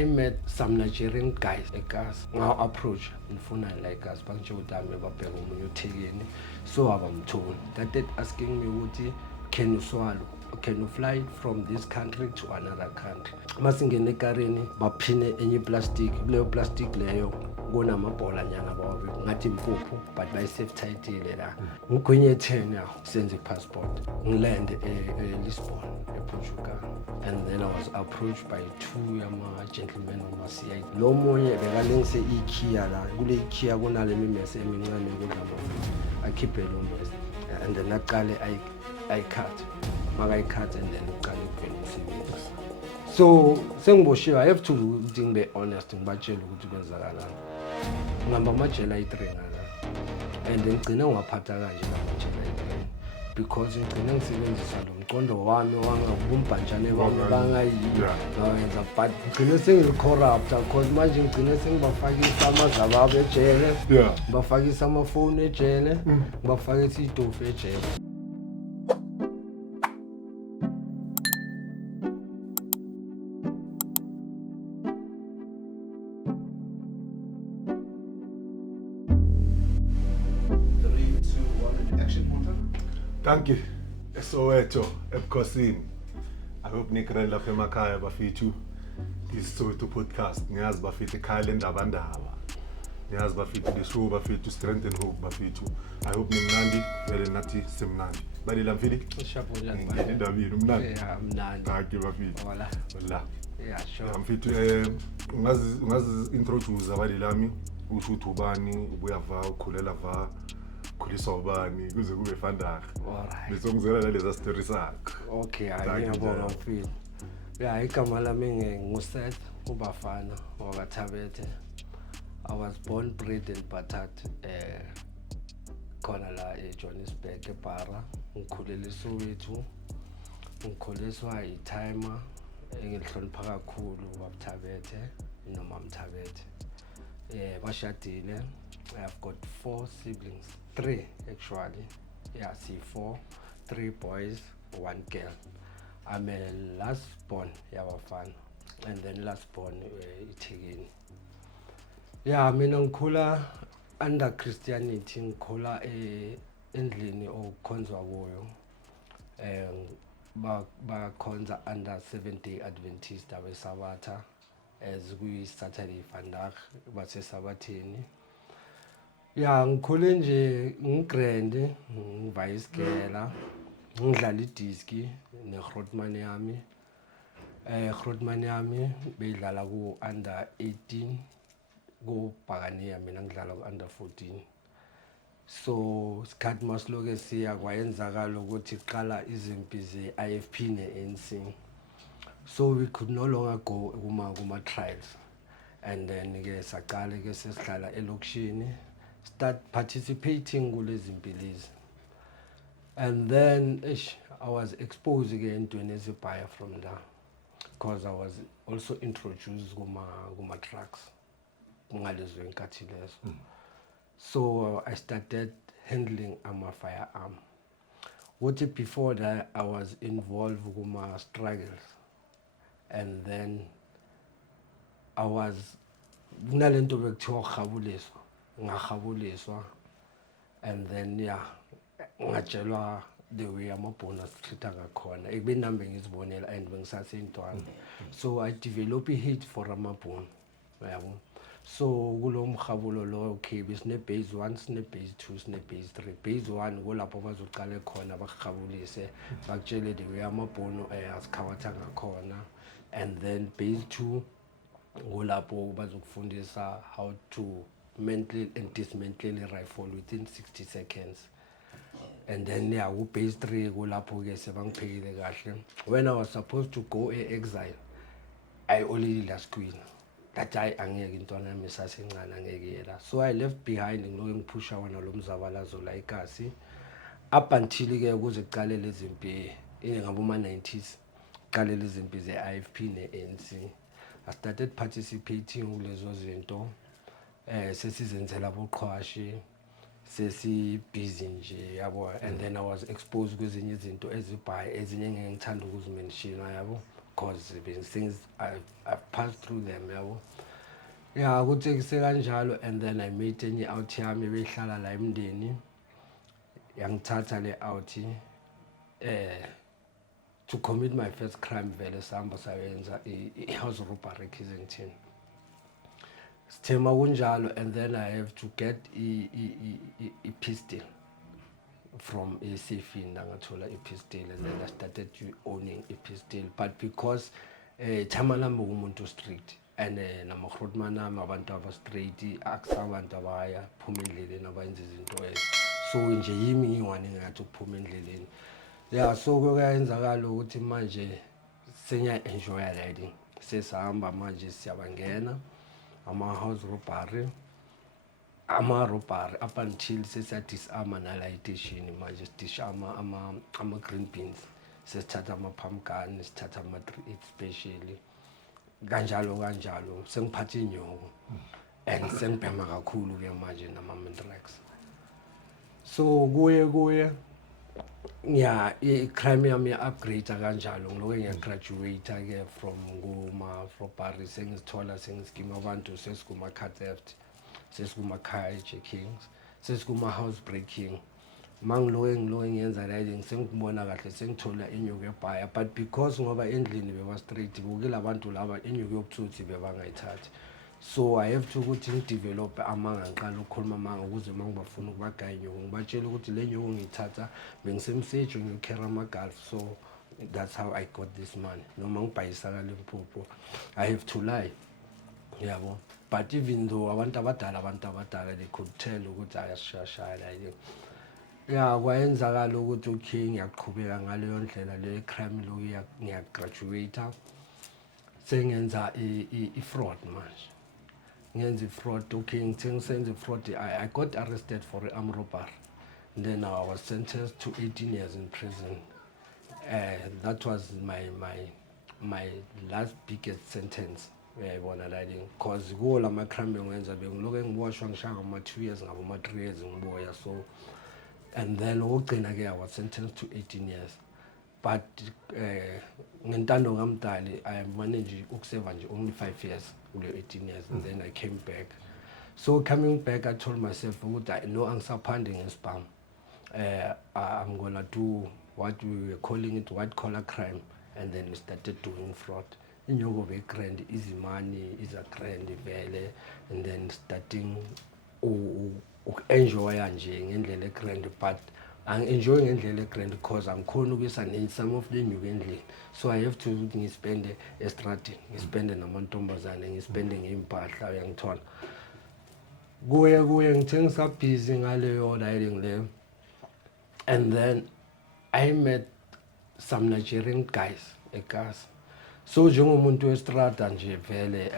I met some Nigerian guys eKasi ngaw approach ngifuna la eKasi bangitshe ukuthi ame babheka umunye uThekwini so abamtholi started asking me ukuthi can you swallow, can you fly from this country to another country. Masingene ekarini baphine enye plastic, leyo plastic leyo kunamabhola nyana bawabe ngathi impuphu but bayisave title la. Ngigwinye 10 yaho senze passport ngilande eLisbon ePortugal, and then I was approached by two yama gentlemen on CI. Lo munye bekalengise iKia la, kule iKia kunale mimese emincane kodwa akhiphe lo mess and then aqale I cut and then uqale ukusebenza. So sengiboshiwe, I have to be honest ngibatshela ukuthi kwenzakalani. Ngihamba amajele ayi-3 ngala and ngigcine ngwaphatha kanje amajele ayi-3 because ngigcine ngisebenzisa lo mcondo wami wangakumbhanjane bami bangayenza but ngigcine sengilicorrupt because manje ngigcine sengibafakisa amazababo ejele, ngibafakisa amafoni ejele, ngibafakisa itofu ejele. Thank you. Soweto ebukhosini. I hope nikrela lapha emakhaya bafethu. This Soweto podcast. Ngiyazi bafethu ekhaya lendaba ndaba. Ngiyazi bafethu the show bafethu strength and hope bafethu. I hope nimnandi vele nathi simnandi. Badela mfili? Shabula ngiyini indaba yini umnandi? Yeah, mnandi. Thank you bafethu. Wala. Yeah, sure. Mfethu ungazi introduce abalelami usho ukuthi ubani, ubuya va, ukhulela va. Kulisa ubani kuze kube fandaka. Alright. Besongizela naleza story sakho. Okay, ngiyabonga mfili. Yeah, igama lami nguSeth uBafana wakwaThabethe. I was born, bred and battered khona la eJohannesburg eBara. Ngikhulele eSoweto. Ngikhuliswa iTimer engilihlonipha kakhulu uBafThabethe noma Mthabethe. Bashadile. I have got 4 siblings, 3 actually. Yeah, see 4, 3 boys, 1 girl. I'm a last born yabafana, and then last born iThekwini. Yeah, mina ngikhula under Christianity, ngikhula endlini okukhonzwa kuyo. Bakhonza under Seventh-day Adventist abeSabatha as kuyi Saturday vandag basesabatheni. Yeah, ngikhule nje ngigrande, ngivice gela, ngidlala idiski neGrootman yami. Grootman yami beyidlala ku under 18, ku Bhakaniya mina ngidlala ku under 14. So isikhathi masiloke siya kwayenzakala ukuthi iqala izimpi ze-IFP ne-ANC. So we could no longer go kuma trials, and then ke saqala ke sesihlala elokishini, start participating kulezi mpilezi. And then I was exposed again to ezibhaya from there, because I was also introduced kuma trucks ngalezo inkathi lezo. So I started handling a firearm. What before that I was involved kuma struggles, and then I was kunalento bekuthiwa ngakhabuliswa, and then yeah ngatshelwa the way amabhona sithatha ngakhona ekubinambe ngizibonela and bengisasentwana. So I developed a hate for amabhona, yabo. So kulo mkhabulo lo okay bisine base 1, sine base 2, sine base 3. Base 1 kulapho bazoqala khona bakhabulise bakutshele the way amabhono asikhawatha ngakhona, and then base 2 kulapho bazokufundisa how to mentally and dismantle a rifle within 60 seconds. And then yeah, base 3 kulapho ke sebangiphekile kahle. When I was supposed to go exile, I already last queen. That I angeke intwana yami sasencane angeke yela. So I left behind ngiloko ngiphusha wona lo mzabalazo la eKasi up until ke kuze kuqale lezimpi ngabo ma 90s, qale lezimpi ze-IFP ne-ANC. I started participating kulezo zinto, sesizenzela boqhwashi, sesi busy nje yabo. And then I was exposed kwezinye izinto ezibhayi ezinye ngeke ngithanda ukuzimention yabo, because since I've passed through them yabo. Yeah, kuthekise kanjalo, and then I made enye out yami behlala la emndeni yangithatha le out to commit my first crime vele sihamba sayenza i-house robbery eKZN. Sithema kunjalo, and then I have to get a pistol from a safe ngathola a pistol, and then I started owning a pistol, but because thama lami umuntu strict and namagrotman nami abantu aba straight akusabantu abaya phuma endleleni abenza izinto ezo, so nje yimi ngiwane ngathi ukuphuma endleleni. Yeah, so kuyenzakala ukuthi manje senya enjoy riding, sesihamba manje siyabangena ama-house robbery, ama-robbery up until sesiya-disarma nala eteshini manje sidishama ama-green beans, sesithatha ama-pump gun, sithatha ama-3-8 specially kanjalo sengiphatha inyoko and sengibhema kakhulu-ke manje nama-Mentrax. So kuye i-crime yami ya-upgrade kanjalo ngiloke ngiya-graduate-ke from kuma-robbery, sengizithola sengiskima abantu, sesikuma-car theft, sesikuma-car hijackings, sesikuma-house breaking. Mangiloke ngiyenza riding sengibona kahle sengithola inyuku ebhaya, but because ngoba endlini beba straight kukile abantu laba inyuku yokuthuthi bebangayithathi, so I have to ukuthi ngidevelop amanga, ngiqala ukukhuluma amanga ukuze mangibafuna ukubagaya inyuku ngibatshela ukuthi le nyuku ngiyithatha bengisemsejo ngiyokhera ama-Gulf, so that's how I got this money. Noma ngibhayisa ka Limpopo I have to lie, yabo. But even though abantu abadala they could tell ukuthi ayashaya like yeah, kwayenzakala ukuthi okay ngiyaqhubeka ngaleyo ndlela le crime lo ngiyagraduate, sengenza i-fraud manje. Ngenza i-fraud, okay ngithe ngisenza i-fraud, I got arrested for armed robbery, and then I was sentenced to 18 years in prison. That was my last biggest sentence uyayibona riding, because kuwo lama crime bengiwenza bengiloke ngiboshwa ngishaya ngama-2 years ngabo-3 years ngiboya. So and then okugcina-ke I was sentenced to 18 years, but ngentando ngamdali I managed ukuseva nje only 5 years kuleyo 18 years, and then I came back. So coming back I told myself ukuthi no, angisaphandi ngesibhamu, I'm gonna do what we were calling it white collar crime, and then we started doing fraud. Inyoko be-grand, izimani iza-grand vele, and then starting enjoy nje ngendlela e-grand, but angi-enjoy ngendlela e-grand because angikhona ukuyisa some of the nyuku endlini, so I have to ngispende estradini, ngispende namantombazane, ngispende ngey'mpahla, uyangithola. Kuye ngithe ngisabhizi ngaleyo riding leyo, and then I met some Nigerian guys eKasi. So njengomuntu westrada nje vele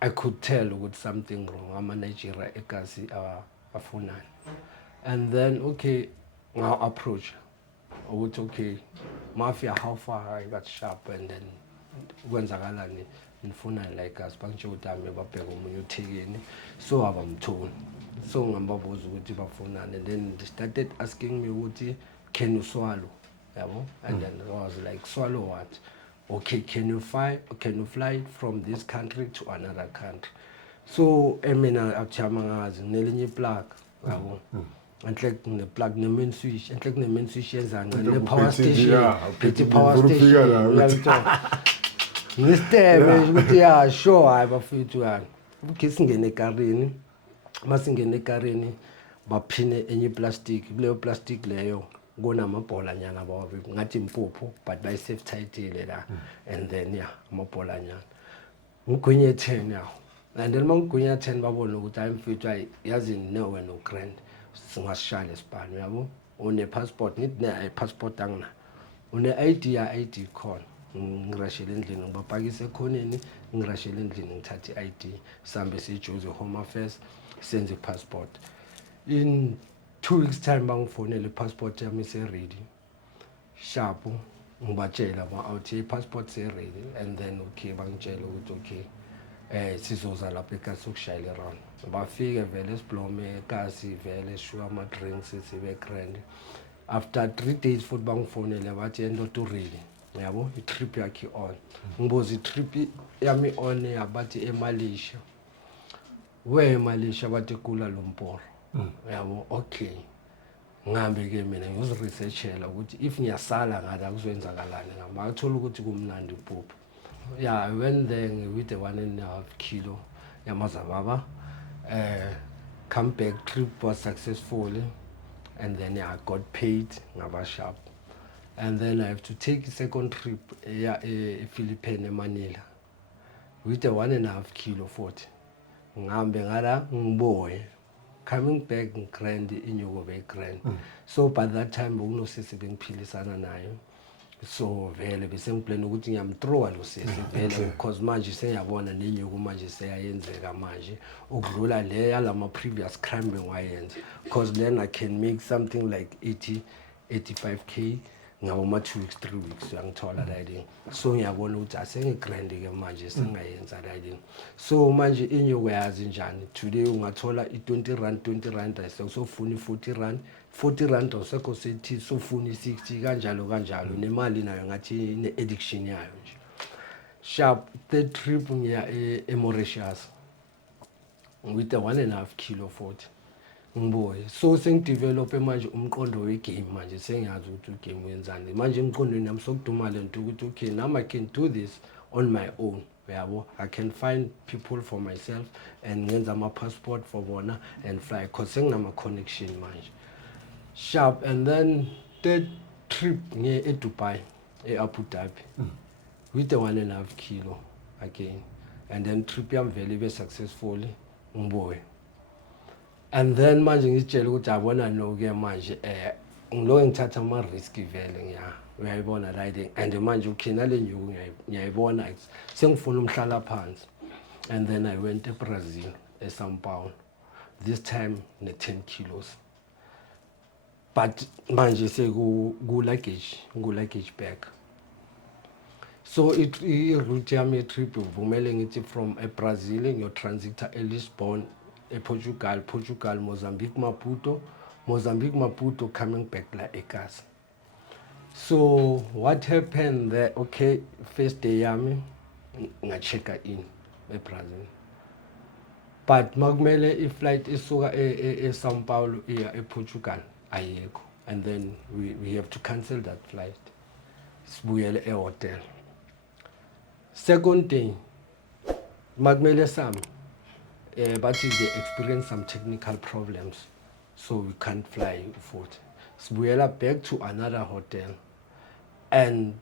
I could tell ukuthi something wrong, ama-Nigeria eKasi afunani. And then okay ngaw-approach ukuthi okay mafia, how far I got sharp, and then kwenzakalani nifunani la eKasi, bangitshela ukuthi ami babheka omunye uThekwini, so abamtholi. So ngambabuza ukuthi bafunani, and then they started asking me ukuthi can you swallow, yabo. And then I was like, swallow what? Okay, can you fly from this country to another country? So mina akuchama ngazi nelinye plug, yabo. Enhle kune-plug ne-main switch, enhle kune-main switch yenzanga ne-power station, phethe power station, uyangithola. Ngistebe ukuthi ya sure hayi bafethu yani. Ukhe singene ekarini, masingene ekarini baphine enye plastic, kuleyo plastic leyo kunamabhola nyana bawe ngathi impuphu, but by safe title la, and then yeah amabhola nyana ngigwinye 10 yawo, and then mangigwinya 10 babona ukuthi ayimfethu ayi yazi no wena grand singasishaya esibhani, yabo. Une passport ngithi ne passport angina, une ID ya ID khona, ngirashela endlini ngibapakise ekhoneni, ngirashela endlini ngithatha i-ID, sambe sijuze home affairs senze passport. In 2 weeks time bangifonele passport yami ise-ready sharp, ngibatshela ba-out i-passport se-ready, and then okay bangitshela ukuthi okay sizoza lapha eKasi ukushayela around. Bafike vele esiblome eKasi vele shuwa ama-drinks sibe grand. After 3 days futhi bangifonele bathi endoda ready, yabo i-trip yakhe on ngibuza i-trip yami on yabathi eMalaysia eMalaysia bathi Kuala Lumpur yabo okay ngihambe ke mina ngiyoziresearchela ukuthi if ngiyasala ngala kuzoyenzakalani ngabathola ukuthi kumnandi iphupho. Yeah, I went there with the 1.5 kilo yamazababa. Come back, trip was successful, and then I got paid ngabashap. And then I have to take a second trip Philippines Manila with the 1.5 kilo 40. Ngihambe ngala ngiboye. Coming back grand inyoko be grand. So by that time ukunosisi bengiphilisana nayo. So vele bese ngiplan ukuthi ngiyamthrowa lo sisi vele because manje seyabona nenyoko manje seyayenzeka manje ukudlula le yalama previous crime bengiwayenza because then I can make something like 85k ngabo ma 2 weeks 3 weeks uyangithola riding. So ngiyabona ukuthi asengigrand ke manje sengayenza riding. So manje inyoko yazi njani today ungathola i20 rand ayisofuna i40 rand usekho sethi sofuna i60 kanjalo nemali nayo ngathi ne-addiction yayo nje. Sharp third trip ngiya eMauritius with the 1.5 kilo 40 ngiboye. So sengidevelop manje umqondo wegame manje sengiyazi ukuthi igame wenzani manje emqondweni nami sokuduma lento ukuthi okay now I can do this on my own yabo. I can find people for myself and ngenza ama passport for bona and fly because senginama connection manje. Sharp. And then third trip near Dubai, Abu Dhabi, with the 1.5 kilo again. And then trip yam very successfully, boy. And then manje ngitshela ukuthi abona no ke manje ngilo ngithatha ama risk vele ngiya uyayibona riding and manje ukhina le nyuku ngiyayibona sengifuna umhlala phansi. And then I went to Brazil, São Paulo, this time ne 10 kilos. But manje seku luggage bag. So route yami trip uvumele ngithi from Brazil ngiyotransita eLisbon, Portugal, Mozambique, Maputo, coming back la eKasi. So what happened there? Okay, first day yami ngachecka in eBrazil. But makumele iflight isuka eSão Paulo iya ePortugal ayekho, and then we have to cancel that flight. Sibuyele ehotel. Second day makumele sami but they experience some technical problems, so we can't fly forth. Sibuyela back to another hotel, and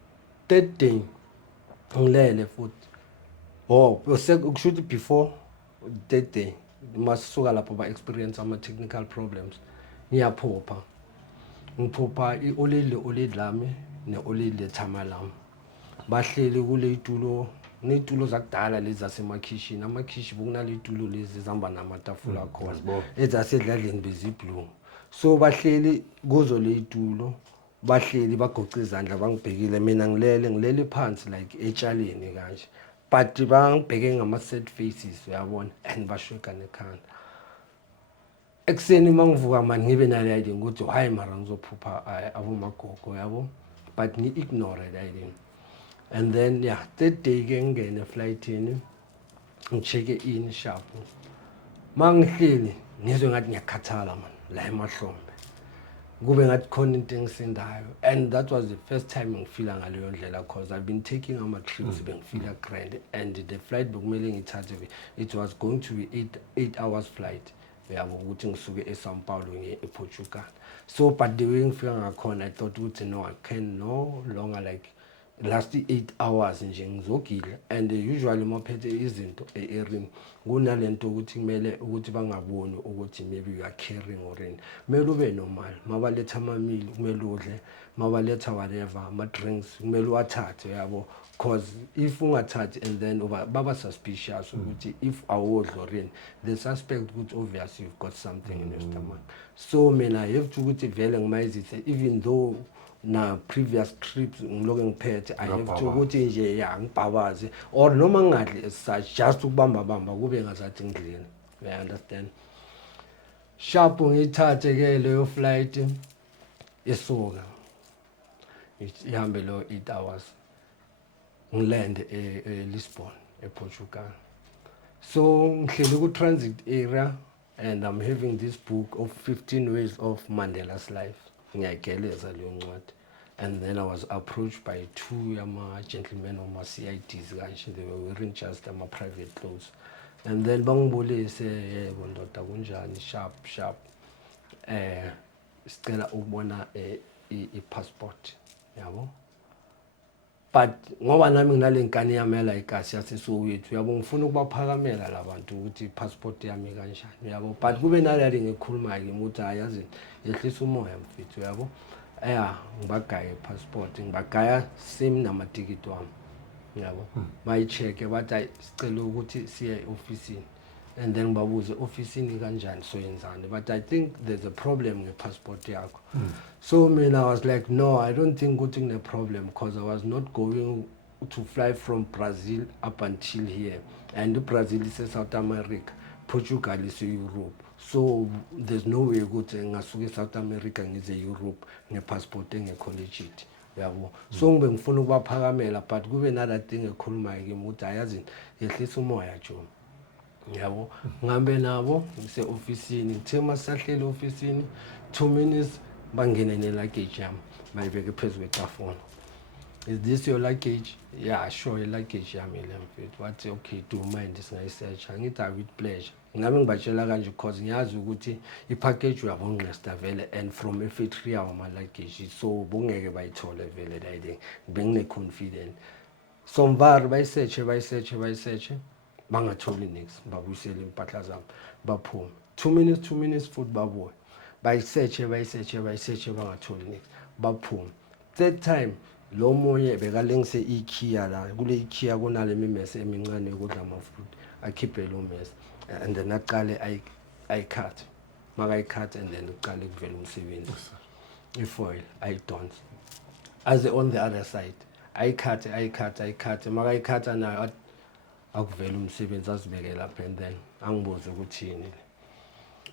third day ngilele futhi shoot before that day masuka lapho ba experience ama technical problems. Ngiyaphupha i-olile lami ne-olile thama lami bahleli kule itulo nezitulo zakudala lezi zasemakhishini. Amakhishi bokunale itulo lezi zihamba namatafula khona ezasedladleni beziblue. So bahleli kuzo le itulo, bahleli bagoqa izandla bangibhekile, mina ngilele phansi like etshaleni kanje, but bangibheke ngama sad faces uyabona and bashweka nekhanda. Ekseni mangivuka manje ngibe nale idea ukuthi hayi mara ngizophupha abomagogo yabo, but ngi-ignore that idea. And then yeah, third day ke ngene eflightini ngicheke in sharp. Mangihleli ngizwe ngathi ngiyakhathala man la emahlombe, kube ngathi khona into engisindayo, and that was the first time ngifila ngaleyo ndlela because I've been taking ama trips bengifila grand, and the flight bekumele ngithathe it was going to be 8 hours flight yabo ukuthi ngisuke eSão Paulo ngiye ePortugal. So but the way ngifika ngakhona I thought ukuthi no, I can no longer like last 8 hours nje ngizogila, and usually maphethe izinto eRim kunalento ukuthi kumele ukuthi bangaboni ukuthi maybe you are carrying or in, kumele ube normal. Mabaletha amamili kumele udle, mabaletha whatever ama drinks kumele uwathathe yabo, because if ungathathi and then baba suspicious ukuthi if awudla or in, the suspect ukuthi obviously you've got something in your stomach. So mina I have to ukuthi vele ngimayizithe, even though na previous trips ngiloke ngiphethe I have to ukuthi nje ya ngibhabaze or noma ngadli as such just ukubamba kube ngazathi ngidlile, you understand. Sharp ngithathe ke leyo flight esuka ihambe lo 8 hours ngilande Lisbon ePortugal. So ngihleli ku transit area and I'm having this book of 15 ways of Mandela's life. Ngiyayigeleza leyo ncwadi. And then I was approached by two gentlemen on my CIDs kanje. They were wearing just my private clothes. And then bangibulise yebo ndoda kunjani sharp sicela ukubona i-passport yabo. But ngoba nami nginale nkani yamela igasi yaseSoweto yabo ngifuna ukubaphakamela labantu ukuthi i-passport yami kanjani yabo. But kube nalali ngikhuluma ke ukuthi ayazi yehlisa umoya mfethu yabo. Ngibagaya i-passport ngibagaya same namatikiti wami yabo. Bayicheck bathi sicela ukuthi siye e-officeini. And then babuze officeini kanjani so yenzani, but I think there's a problem with passport yakho. So I was like, no, I don't think ukuthi kune problem because I was not going to fly from Brazil up until here, and Brazil is South America, Portugal is Europe, so there's no way ukuthi ngasuke South America ngize Europe nepassport engecollegate yabo. So ngibe ngifuna ukubaphakamela, but kube another thing ekhulumayo kimi ukuthi ayazi yehlisa umoya Joe yabo. Ngihambe nabo ngise officeini, ngithe masahlele officeini 2 minutes bangena ne-luggage yami bayibeke phezu kwetafula. Is this your luggage? Yeah, sure, luggage yami le mfethu. Wathi okay, do you mind singayisearcha? Ngithi with pleasure. Ngabe ngibatshela kanje because ngiyazi ukuthi ipackage uyabonqesta vele and from a factory yawo ama luggage, so bungeke bayithole vele dayide ngibengine confident. So mvar bayisearche bangatholi nix, babuyisele impahla zami baphuma. 2 minutes futhi babuye bayisearche bangatholi nix baphuma. Third time lo moye bekalengise iKia la, kule iKia kunale mimese emincane ukudla amafruit, akhiphe lo mess and then aqale ayicut makayicut and then uqale kuvela umsebenzi ifoil ayidonse as on the other side ayicut makayikhatha nayo akuvela umsebenzi azibeke lapha. And then angibuze ukuthi yini,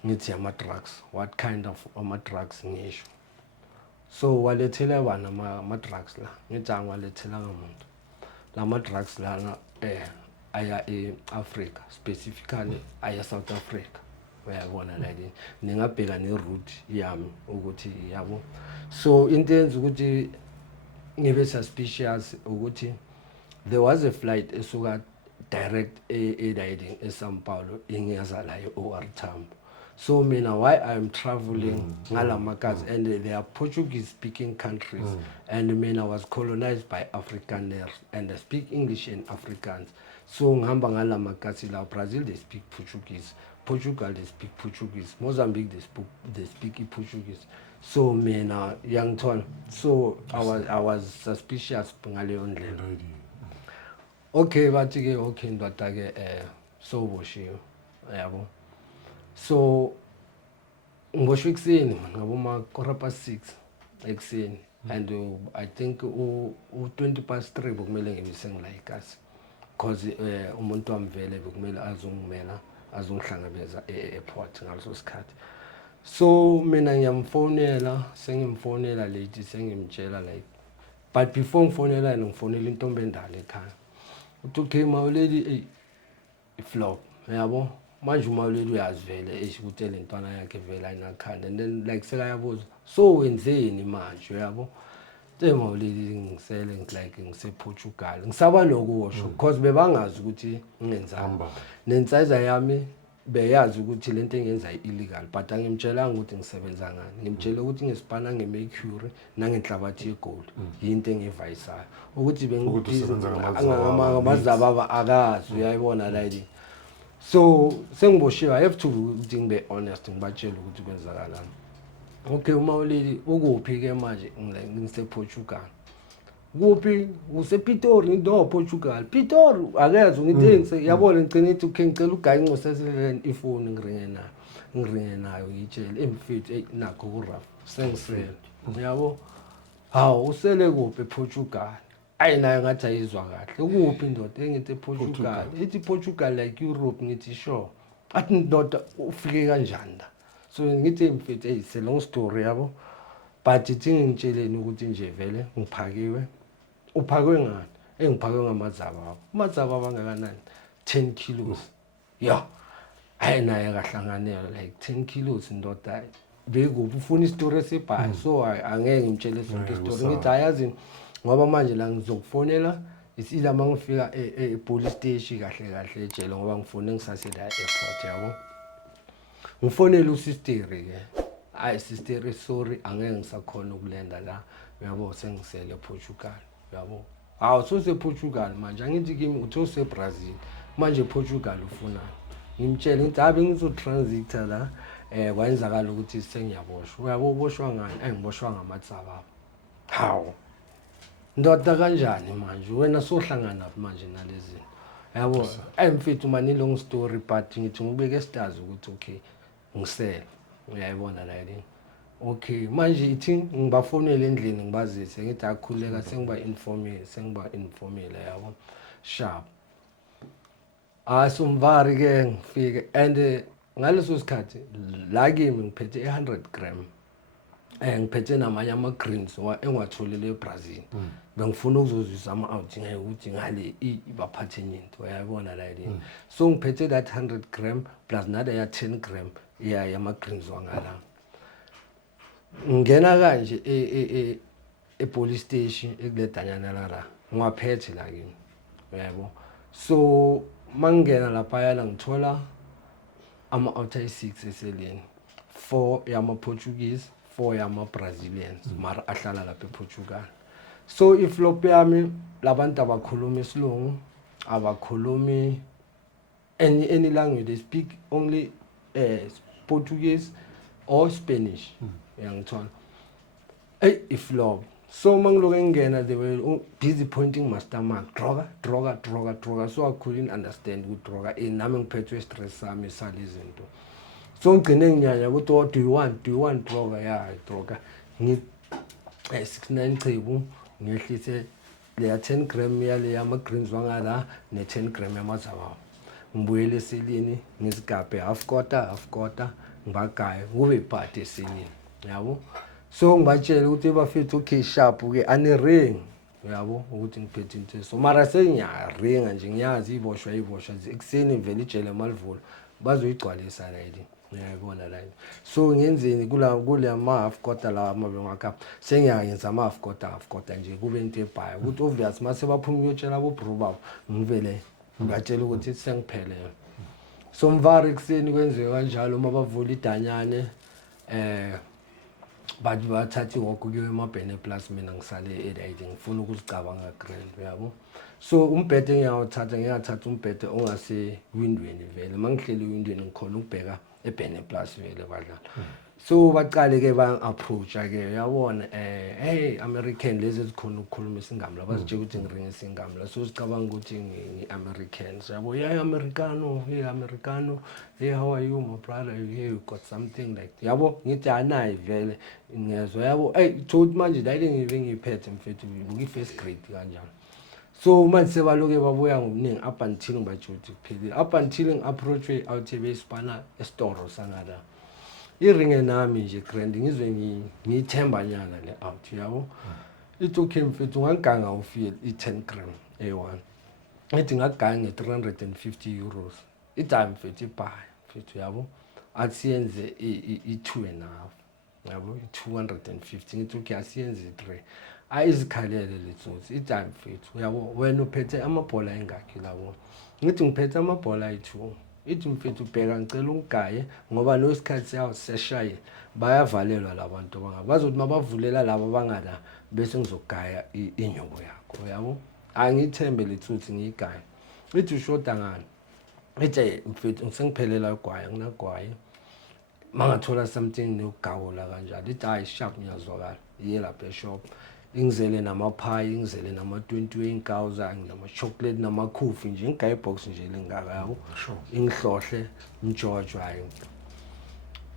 ngithi ama-drugs, what kind of ama-drugs ngisho. So walethela bana ama-drugs la, ngithi angiwalethelanga muntu. Lama-drugs lana aya e-Africa, specifically aya South Africa. Uyabona la yini ningabheka ne-route yami ukuthi yabo. So into yenza ukuthi ngibe suspicious ukuthi there was a flight esuka direct riding eSão Paulo ingeza la e-OR Tambo. So why I'm traveling ngalamakazi and they are Portuguese speaking countries and I was colonized by Afrikaners and I speak English and Afrikaans. So ngihamba ngalamakazi la Brazil they speak Portuguese, Portugal they speak Portuguese, Mozambique they speak Portuguese. So young ton. So I was suspicious ngaleyo ndlela. Okay, bathi ke okay ndoda ke so boshiwe yabo. So ngiboshwe ekseni ngaboma 6:15 ekseni and I think 3:20 bekumele ngibe sengila ikasi because umuntu wami vele bekumele azongimela azongihlangabeza e-airport ngaleso sikhathi. So mina sengimfonela lady sengimtshela like, but before ngifonela ngifonela intombi endala ekhaya uthi okay mawuledi flop yabo. Manje umawuledi uyazi vele ukuthi le ntwana yakhe vele ayinakhanda and then like sekayabuza so wenzeni manje yabo. Mawuledi ngisele like ngisePortugal ngisaba nokusho because bebangazi ukuthi ngenzani nensiza yami beyazi ukuthi lento engenza illegal, but angimtshelanga ukuthi ngisebenza ngani. Ngimtshela ukuthi ngisipana ngemercury nangenhlabathi yegold into engivayisayo ukuthi bengisebenza ngamazababa akazi uyayibona la yini. So sengiboshiwe I have to ukuthi ngibe honest ngibatshela ukuthi kwenzakalani. Okay umawuledi ukuphi ke manje ngisePortugal. Kuphi usePitori ndo Portugal. Pitori akayazi ngithi yabona ngicela ukuthi ngicela ugayi ngosesele ifoni ngiringe nayo ngitshela emfethu nakho kuraf sengisele yabo. Hawu usele kuphi ePortugal? Ayi nayo ngathi ayizwa kahle. Kuphi ndoda engithi ePortugal? Ithi Portugal like Europe. Ngithi sure. Athi ndoda ufike kanjani la? So ngithi mfethu it's a long story yabo, but ithi ngitsheleni ukuthi nje vele ngiphakiwe. Uphakwe ngani? engiphake ngamadzaba amadzaba abangakanani 10 kilos yeah hayi naye akahlanganela like 10 kilos indoda bekuba ufuna istory esibhayi so angeke ngimtshele zonke istory ngithi ayazi ngoba manje la ngizokufonela isila mangifika epolice station kahle kahle ejele ngoba ngifone ngisase la airport yabo ngifonela usister ke hayi sister sorry angeke ngisakhona ukulenda la uyabo sengisele ePortugal yabo sose Portugal manje angithi kimi uthose eBrazil manje Portugal ufuna ngimtshela ngithi abe ngizotransitor la kwenzakala ukuthi sengiyaboshwa uyabo uboshwa ngani engiboshwa ngamatsaba hawo ndoda kanjani manje wena sohlangana manje nalezi yabo mfethu mani long story but ngithi ngibeke stars ukuthi okay ngisela uyayibona la yini okay manje ithi ngibafonela endlini ngibazise ngithi akukhuleka sengiba informele yabo sharp asumvari ke ngifike and ngaleso sikhathi la kimi ngiphethe 100 gram ngiphethe namanye ama greens engiwatholele eBrazil bengifuna ukuzozwisa ama outing ukuthi ngale ibaphathe into uyayibona la yini so ngiphethe that 100 gram plus nada ya 10 gram yama greens wangala ngena kanje epolice station ekuledanyana la ngwaphethe la kimi uyayibona so mangena lapha yana ngithola ama outer 6 eseleni 4 yama Portuguese 4 yama Brazilians mara ahlala lapha ePortugal so iflop yami labantu abakhuluma isilungu abakhulumi any language they speak only Portuguese or Spanish uyangithola iflop so mangiloku ngena they were busy pointing my stomach droga so I couldn't understand ukuthi droga nami ngiphethwe stress sami salizinto so ngigcine nginyanya ukuthi what do you want droga yeah droga ngi 69 chibu ngehlise le 10 gram yale yama greens wangala ne 10 gram yamazaba ngibuyele eselini ngisigabhe half quarter ngibagaye kube iphathi eselini yabo so ngibatshela ukuthi bafethu okay sharp ke ane ring yabo ukuthi ngiphethe into so mara sengiyaringa nje ngiyazi iboshwa ekuseni vele ijele malivolo bazoyigcwalisa la yini uyayibona la so ngenzeni kule ama half quarter la amabengaka sengiyayenza ama half quarter nje kube into ebhaya ukuthi obvious mase baphuma uyotshela abo bro babo ngivele ngibatshela ukuthi sengiphelele so mvari kuseni kwenziwe kanjalo uma bavula idanyane bathi bathatha iwalk kuyo emabhene plus mina ngisale eRide ngifuna ukuzicabanga grand yabo so umbhede ngiyathatha umbhede ongase windweni vele mangihleli windweni ngikhona ukubheka ebhene plus vele badlala so baqale ke ba approach ke yabona hey American lezi ezikhona ukukhuluma isingamla bazitshela ukuthi ngiringa isingamla so sicabanga ukuthi ngi-Americans yabo yeah Americano hey how are you my brother you got something like yabo ngithi anayi vele ngezwe yabo thothi manje la ile ngibe ngiphethe mfethu ngi-first grade kanjalo so manje sebaloke babuya ngobuningi up until ngibajuthi kuphela up until ngi-approach awuthebe isipana esitoro sangala iringe nami nje grand ngizwe ngithemba nyana le out yabo ithi okay mfethu nganganga ufeel i10 gram a1 ethi ngaganga nge350 euros itime mfethu ibhaya mfethu yabo asiyenze i2 and a half yabo 250 ngithi okay asiyenze 3 ayizikhalele letsotsi itime mfethu yabo wena uphethe amabhola engakhi labo ngithi ngiphethe amabhola ayi2 ithi mfethu ubheka ngicela ungigaye ngoba lo sikhathi yawo seshaye bayavalelwa labantu bangakwazi ukuthi mabavulela labo bangala bese ngizogaya inyoko yakho yabo angithembe lethuthi ngiyigaye ithi ushoda ngani ithi mfethu ngisengiphelela igwaya nginagwaye mangathola something nogawo la kanjalo ithi hayi sharp ngiyazwakala iye lapha eshop ingizele namaphayi ingizele nama-20 wey'nkawu nama-chocolate namakhufi nje ngigaye box nje lengaka yawo ingihlohle ngijojwayo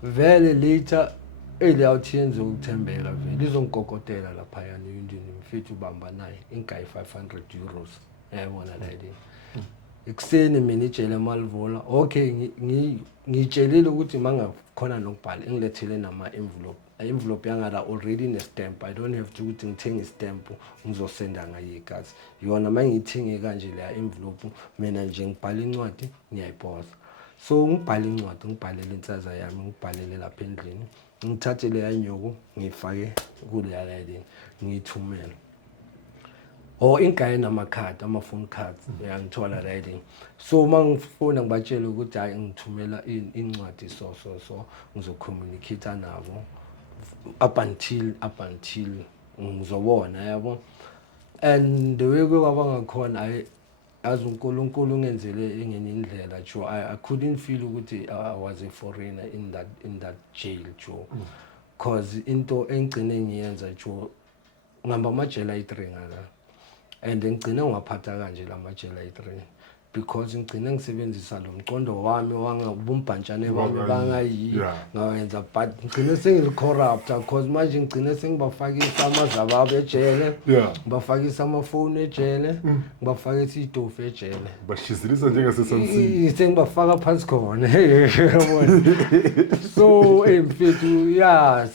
vele later eliyawuthi yenze ukuthembeka vele izongigogotela laphayana eyindini mfethu ubamba naye ingayi 500 euros yayibona la yini ekuseni mina ijele malivula okay ngitshelile ukuthi mangakhona nokubhala ngilethele nama-envelope envelope yangala already ne-stamp. I don't have to ukuthi ngithenge i-stamp ngizosenda ngayo igazi. Yona mangiyithenge kanje le envelope mina nje ngibhala incwadi ngiyayiphosa. So ngibhala incwadi ngibhalele insaza yami ngibhalele lapha endlini ngithathe le yanyoko ngifake kuleya line ngithumela. Or ingaye namakhadi ama-phone cards uyangithola writing. So mangifuna ngibatshela ukuthi hayi ngithumela incwadi so ngizocommunicate nabo up until ngizobona yabo. And the way kwaba ngakhona hayi as uNkulunkulu ungenzele engenye indlela jo. I couldn't feel ukuthi I was a foreigner in that jail jo. Cause into engcine ngiyenza jo ngihamba amajele ayi-3 ngala. And ngigcine ngaphatha kanje lamajele ayi-3 because ngigcine ngisebenzisa lo mqondo wami wangabumbhantshane bami bangayi ngawenza but ngigcine sengicorrupt because manje ngigcine sengibafakisa amazababa ejele ngibafakisa amafoni ejele ngibafakisa itofu ejele bashizilisa njengaseSamson sengibafaka phansi khona yabona. So mfethu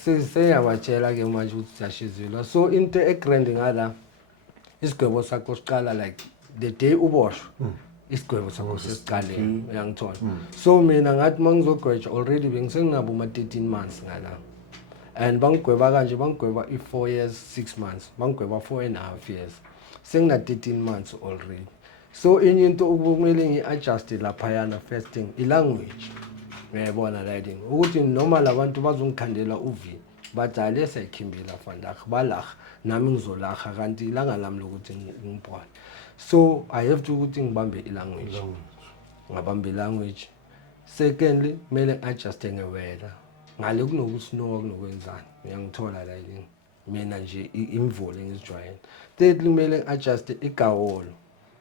sengiyabatshela ke manje ukuthi siyashizilwa. So into egrand ngala isigwebo sakho siqala like the day uboshwe isigwebo sakho sesiqaleni uyangithola. So mina ngathi mangizograduate already bengisenginabo ma 13 months ngala. And bangigweba kanje bangigweba i4 years 6 months bangigweba 4.5 years sengina 13 months already. So enye into okumele ngi-adjust lapha yana first thing i-language uyayibona writing ukuthi noma labantu bazongikhandela uvi bathi alesa ikhimbela vandag balag nami ngizolaga kanti ilanga lami lokuthi ngibhwale. So I have to ukuthi ngibambe i-language ngabambe i-language. Secondly kumele adjust ngeweather ngale kunokusnowa kunokwenzani uyangithola la yini mina nje imvula engizijwayele. Thirdly kumele adjust igawolo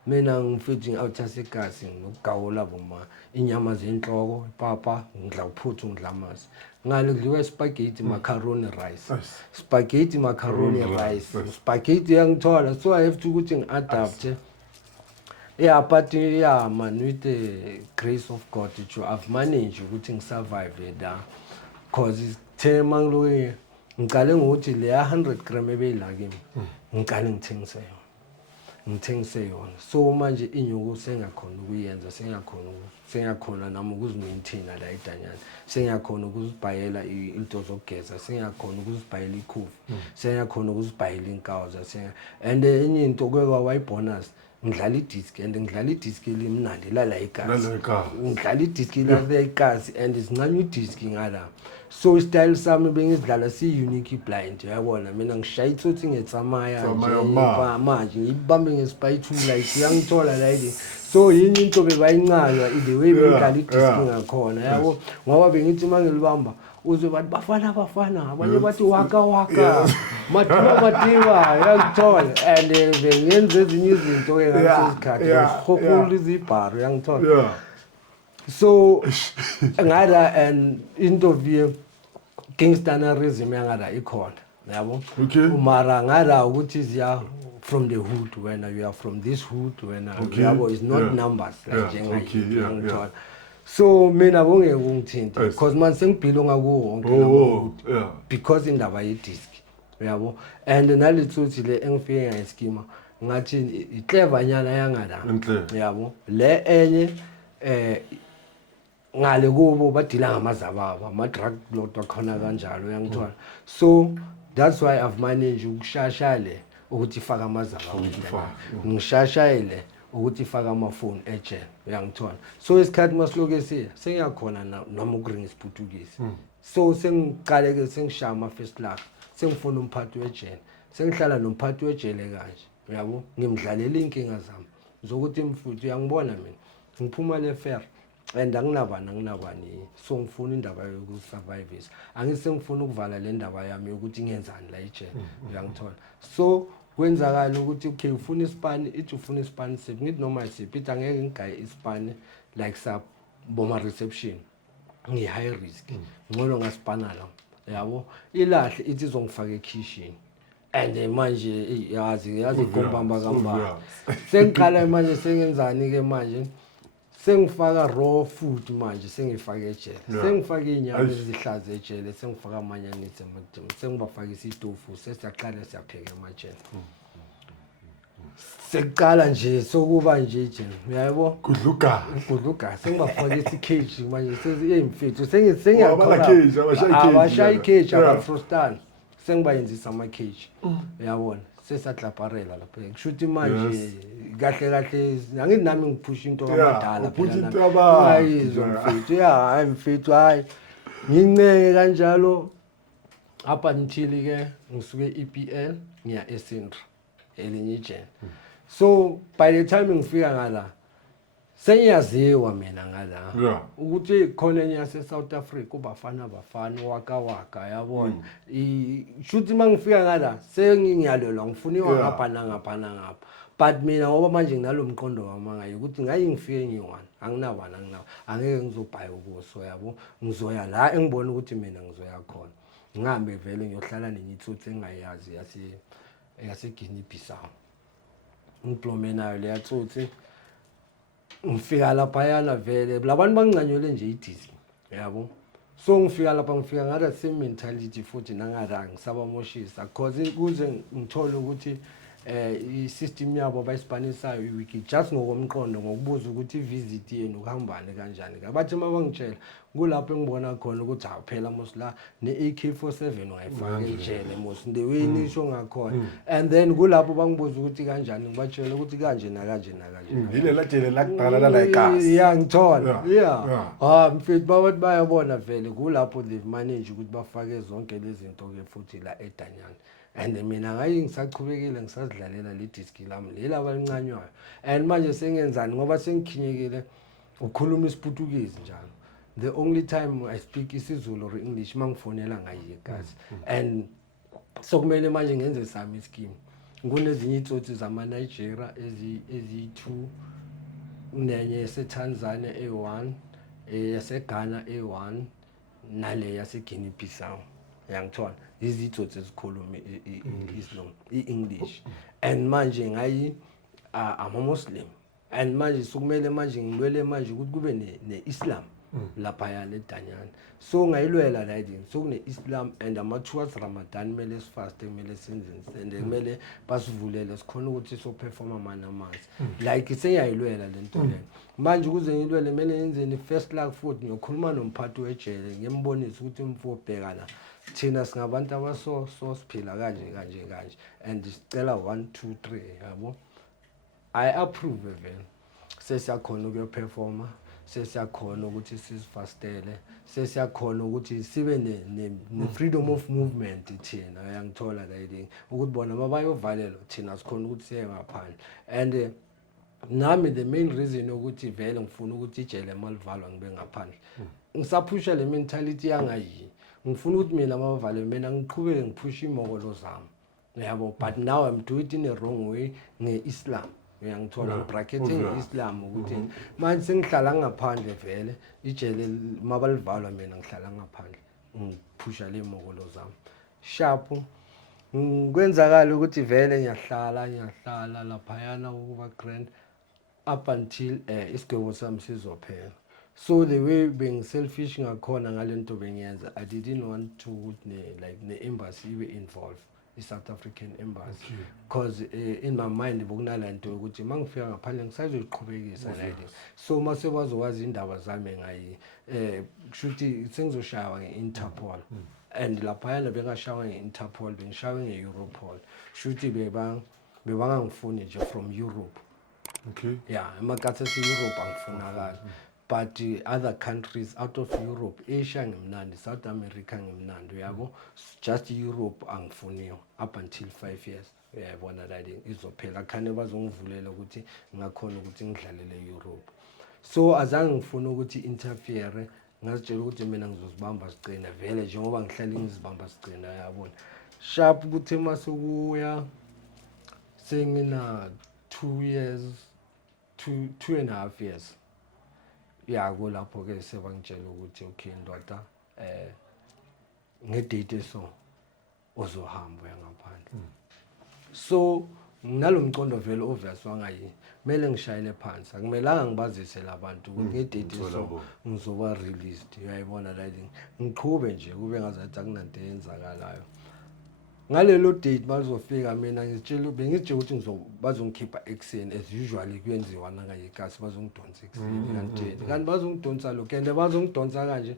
mina ngifethi ngi-outhase igasi ngokugawula boma inyama zenhloko ipapa ngidla uphuthu ngidla amasi ngale kudliwa spaghetti macaroni rice spaghetti macaroni rice spaghetti yangithola. So I have to ukuthi ngi-adapt but man with the grace of God I've managed ukuthi ngisurvive da cause ithe mangilo ngiqale ngokuthi le 100 gram ebeyila kimi ngiqale ngithengise yona. So manje inyuko sengakhona ukuyenza sengakhona nami ukuzimaintain la idanyana sengakhona ukuzibhayela into zokugeza sengakhona ukuzibhayela ikhofi sengakhona ukuzibhayela inkawuza and enye into kwekwa wayibonus ngidlala idisc and ngidlala idisc elimnandi lala igasi ngidlala idisc lala igasi and isincane idisc ngala. So style sami bengisidlala si-unique blind uyabona mina ngishaya ithothi ngetsamaya manje ngibambe ngesipayitu like uyangithola la yini. So yini into bebayincanywa the way bengidlala idisc ngakhona yabo ngoba bengithi mangilibamba uze bathi bafana abanye bathi waka matiwa uyangithola and bengenza ezinye izinto ke ngalesikhathi ngihokula izibharo uyangithola. So ngada and interview gangsterism yangada ikhona yabo mara ngada ukuthi ziya from the hood when you are from this hood when yabo is not numbers like njengayithola. So mina bongeke ungithinta because man sengibhilo ngakuwo wonke because indaba yedisc uyabo and nalithuthi le engifike ngayiskima ngathi iclever nyana yangala yabo le enye ngale kubo badila ngamazababa ama drug lord wakhona kanjalo uyangithola. So that's why I've managed ukushasha le ukuthi ifaka amazababa ngishashayele ukuthi ifaka amafoni ejele uyangithola. So isikhathi masiloke sengiyakhona noma ukuringa isiPutukisi. So sengiqale ke sengishaya ama first class sengifuna umphathi wejele sengihlala nomphathi wejele kanje uyabo ngimdlalela inkinga zami zokuthi mfuthu uyangibona mina ngiphuma le fair and anginabani so ngifuna indaba yokusurvive angisengifuna ukuvala le ndaba yami ukuthi ngenzani la ejele uyangithola. So kwenzakala ukuthi okay ufuna isipani ithi ufuna isipani sephi ngithi noma isiphi ithi angeke ngigaye isipani like sa boma reception ngi high risk ngcono ngasipana la yabo ilahle ithi izongifaka ekitchen and manje yazi kombamba kamba sengiqala manje sengenzani ke manje sengifaka raw food manje sengifaka ejele Yeah. sengifaka inyama Eish. ezihlaza ejele sengifaka amanyanisi emadini sengibafakisa itofu sesiyaqala siyapheka emajele sekuqala nje sokuba nje uyayabo Kudluga. ukudluga sengibafakisa icage manje seziyimfethu Abala cage, abashaya icage. abashaya icage Yeah. abafrostani sengibayenzisa ama-cage uyabona sesaklaparela lapha kushuthi manje kahle kahle angithi nami ngiphusha into Yeah, abadala uphusha into abadala. ayizwa mfethu hayi mfethu hayi nginceke kanjalo up until ke ngisuke EPL ngiya eSindra elinye ijele so by the time ngifika ngala sengiyaziwa mina ngala Yeah. ukuthi khona enye yase South Africa kubafana waka yabona shuthi mangifika ngala sengiyalelwa ngifuniwa Yeah. ngapha nangapha but mina ngoba manje nginalomqondo wamangayi ukuthi ngayi ngifike ngiyi-1 anginawana angeke ngizobhaya ukuso yabo ngizoya la engibona ukuthi mina ngizoya khona ngihambe vele ngiyohlala nenyithuthu engayazi yase Guinea Bissau ngiplome nayo leya thuthu ngifika lapha yana vele labantu bangincanyole nje idizi yabo so ngifika lapha ngifika ngada same mentality futhi nangara ngisabamoshisa because kuze ngithole ukuthi i-system yabo abayisipanisayo iwiki just ngokomqondo ngokubuza ukuthi i-visit yenu kuhambane kanjani bathi mabangitshela kulapho engibona khona ukuthi phela mos la ne-AK47 ungayifaka ejele mos ndeweni isho ngakhona and then kulapho bangibuza ukuthi kanjani ngibatshela ukuthi kanje nakanje Yilela jele lakudala la ekhasi. yeah ngithola Yeah. yeah mfethu bawathi bayabona vele kulapho they've manage ukuthi bafake zonke lezi zinto ke futhi la eDanyana and mina ngayi ngisachubekile ngisazidlalela le disk lami lela abalincanywayo and manje sengenzani ngoba sengikhinyekile ukukhuluma isiPutukezi njalo the only time I speak isiZulu or English mangifonela ngayi egazi and so kumele manje ngenze sami scheme kunezinye itsotsi zama Nigeria ezi2 nenye yaseTanzania A1 yaseGhana A1 nale yaseGuinea Bissau yangithola izitsotsi ezikhuluma i-English and manje ngayi ama Muslim and manje sokumele manje ngilwele manje ukuthi kube ne-Islam lapha yana eDanyana so ngayilwela la yini so kune-Islam and towards Ramadan kumele sifaste kumele senzeni and kumele basivulele sikhona ukuthi so perform amanamanzi like sengiyayilwela lento le manje ukuze ngilwele kumele ngenzeni first lag food ngiyokhuluma nomphathi wejele ngiyembonisa ukuthi mfobheka la thina singabantu abaso siphila kanje and sicela 1 2 3 yabo I approve vele sesiyakhona ukuyoperforma sesiyakhona ukuthi sisifastele sesiyakhona ukuthi sibe ne freedom of movement thina uyangithola la yini ukuthi bona mabayovalelwa thina sikhona ukuthi siye ngaphandle and nami the main reason ukuthi vele ngifuna ukuthi ijele malivalwa ngibe ngaphandle ngisaphusha le mentality yangayi ngifuna ukuthi mina mabavale mina ngiqhubeke ngiphusha imokolo zami yabo but now I'm doing it in a wrong way ngeIslam uyangithola bracketing Islam ukuthi manje sengihlala ngaphandle vele ijele mabalivalwa mina ngihlala ngaphandle ngiphusha le mokolo zami sharp kwenzakala ukuthi vele ngiyahlala lapha yana ukuba grand up until isigwebo sami sizophela so the way being selfish ngakhona ngalento bengiyenza I didn't want to like the embassy be involved i-South African embassy because in my mind bokunalento ukuthi mangifika ngaphandle ngisazoyiqhubekisa like so mase bazokwazi indaba zami ngayi kushuthi sengizoshawa ngeInterpol and lapha yana bengashawa ngeInterpol bengishawe ngeEuropol kushuthi bebangangifuni nje from Europe yeah emakatsi ase-Europe angifunakala but other countries out of Europe Asia ngimnandi South America ngimnandi uyabo just Europe angifuniyo up until 5 years uyayibona la izophela khane bazongivulela ukuthi ngakhona ukuthi ngidlalele Europe so azange ngifuna ukuthi interfere ngazitshela ukuthi mina ngizozibamba sicina vele njengoba ngihlala ngizibamba sicina uyabona sharp ukuthi masukuya sengina 2.5 years yako lapho ke sebangitshela ukuthi okay ndoda ngedate so uzohamba ngaphandle so nalomcondo vele obvious wangayi kumele ngishayele phansi akumelanga ngibazise labantu ukuthi ngedate so ngizoba released uyayibona like ngiqhube nje kube ngazathi akunanto eyenzakalayo ngalelo date bazofika mina ngitshela bengitshela ukuthi bazongikhipha ekseni as usually kuyenziwa nangayikasi bazongidonsa ekseni kanti bazongidonsa lokho and bazongidonsa kanje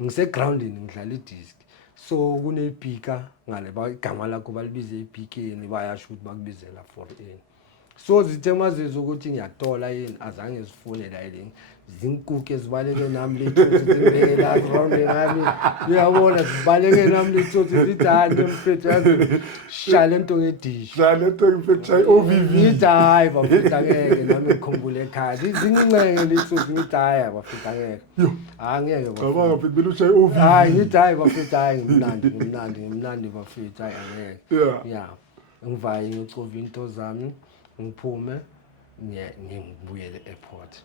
ngisegroundini ngidlala idisc so kunepika ngale igama lakho balibize ipikeni bayasho ukuthi bakubizela for in so zithe mazizwe ukuthi ngiyatola yini azange zifune la yini zinkuke ezibaleke nami lethu zibeke la ground ngami uyabona zibaleke nami lethu zidane mfethu yazi shale into ngedish shale into mfethu OVV ngidayi bafika ngeke nami ngikhumbule ekhaya zincenge lethu ngidayi bafika ngeke angeke cabanga mfethu belushaye OVV hayi ngidayi bafika hayi ngimnandi bafika hayi angeke yeah ngivaye ngicova into zami ngiphume ngibuyele airport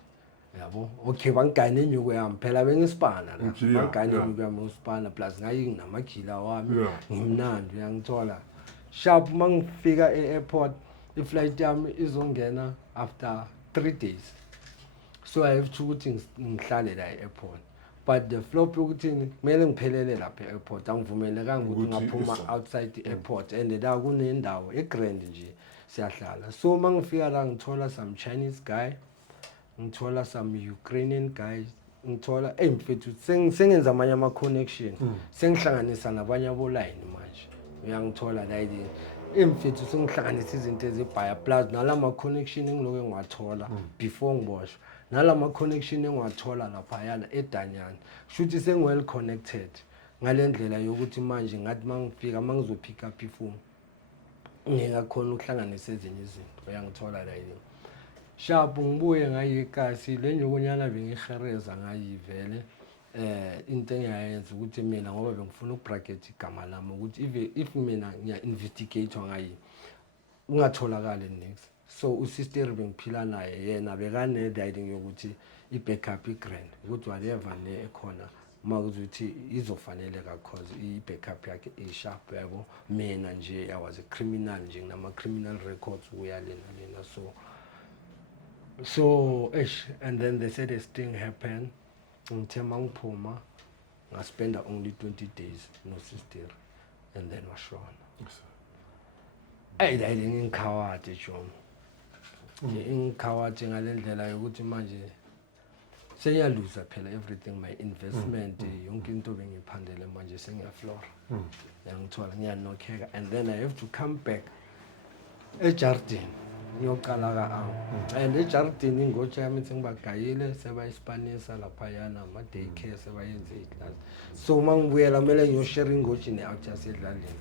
yabo okay bangigane inyuko yami phela bengisipana la bangigane inyuko yami usipana plus ngayi namakhila wami ngimnandi uyangithola sharp mangifika airport iflight yami izongena after 3 days so I have to ukuthi ngihlale la airport but the flop ukuthi kumele ngiphelele lapha airport angivumelekanga ukuthi ngaphuma outside the airport and la kunendawo eGrand nje siyahlala so mangifika la ngithola some Chinese guy ngithola some Ukrainian guys ngithola mfethu sengenza amanye ama connection sengihlanganisa nabanye aboline manje uyangithola la yini mfethu sengihlanganisa izinto ezibhaya plus nalama connection engiloke ngiwathola before ngiboshwe nalama connection engiwathola lapha yana eDanyana shuthi sengiwell connected ngalendlela yokuthi manje ngathi mangifika mangizopick up ifoni ngingakhona ukuhlanganisa ezinye izinto uyangithola la yini sharp ngibuye ngayikasi lenyokonyana bengihereza ngayivele into engiyayenza ukuthi mina ngoba bengifuna ukubracket igama lami ukuthi if mina ngiya investigate ngayi ungatholakala next so usister bengiphila naye yena bekane guiding yokuthi ibackup iGrand ukuthi whatever ne ekhona makuzuthi izofaneleka cause ibackup yakhe sharp yabo mina nje I was a criminal nje nginama criminal records uyalena so and then they said this thing happened ngithe mangiphuma ngaspenda only 20 days no sister and then washona la ngingkhawati John ingkhawati ngalendlela yokuthi manje seyaluza phela everything my investment yonke into bengiphandele manje sengiyaflora ngiyangithola ngiyanokheka and then I have to come back eJardin ngiyocala ka and eJardin ingotsha yami sengibagayile sebayispanisa lapha yana ama daycare sebayenze iclass so mangibuyela kumele ngiyoshare ingotsha neout yasedlaleni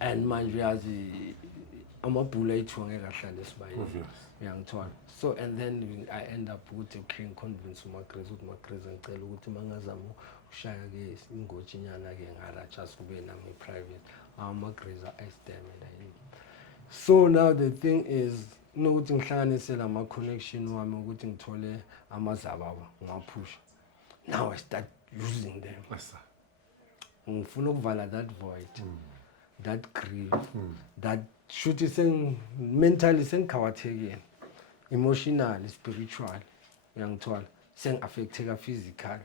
and manje yazi amabhula ethu ngeke ahlale sibayini uyangithola so and then I end up ukuthi okay convince uMagreza ukuthi Magreza ngicela ukuthi mangazama ushaya ke ingotsha inyana ke ngala just kube nami private Magreza ayisdeme la yini so now the thing is nokuthi ngihlanganise lama connection wami ukuthi ngithole amazababa ngaphusha now I start using them ngifuna ukuvala that void that grief that shuthi mentally sengikhawathekile emotionally spiritually uyangithola sengaffecteka physically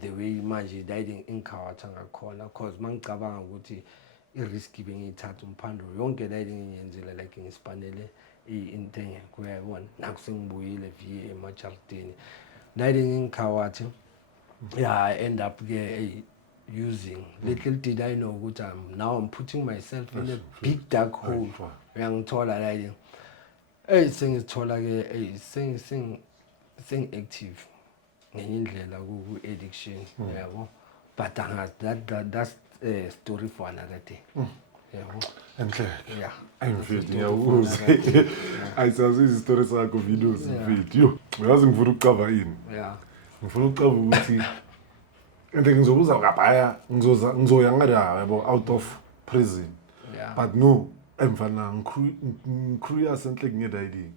the way manje diding inkhawatha ngakhona cause mangicabanga ukuthi irisk bengiyithatha umphando yonke la ngiyenzela like ngispanele intenge kuyabona nakusengibuyile via eMajardini diding inkhawatha yeah I end up ke using little did I know ukuthi I'm putting myself in a big dark hole uyangithola la sengithola ke sing active ngenye indlela ku addiction yabo but that's a story for another day yabo enhle yeah ayimfethi ngiyawuza ayisazi izistory zakho videos mfethi yo uyazi ngifuna ukucover ini ngifuna ukucover ukuthi ende ngizobuza ngabhaya ngizoya ngada yabo out of prison but no emfana ngicurious enhle ngeda idea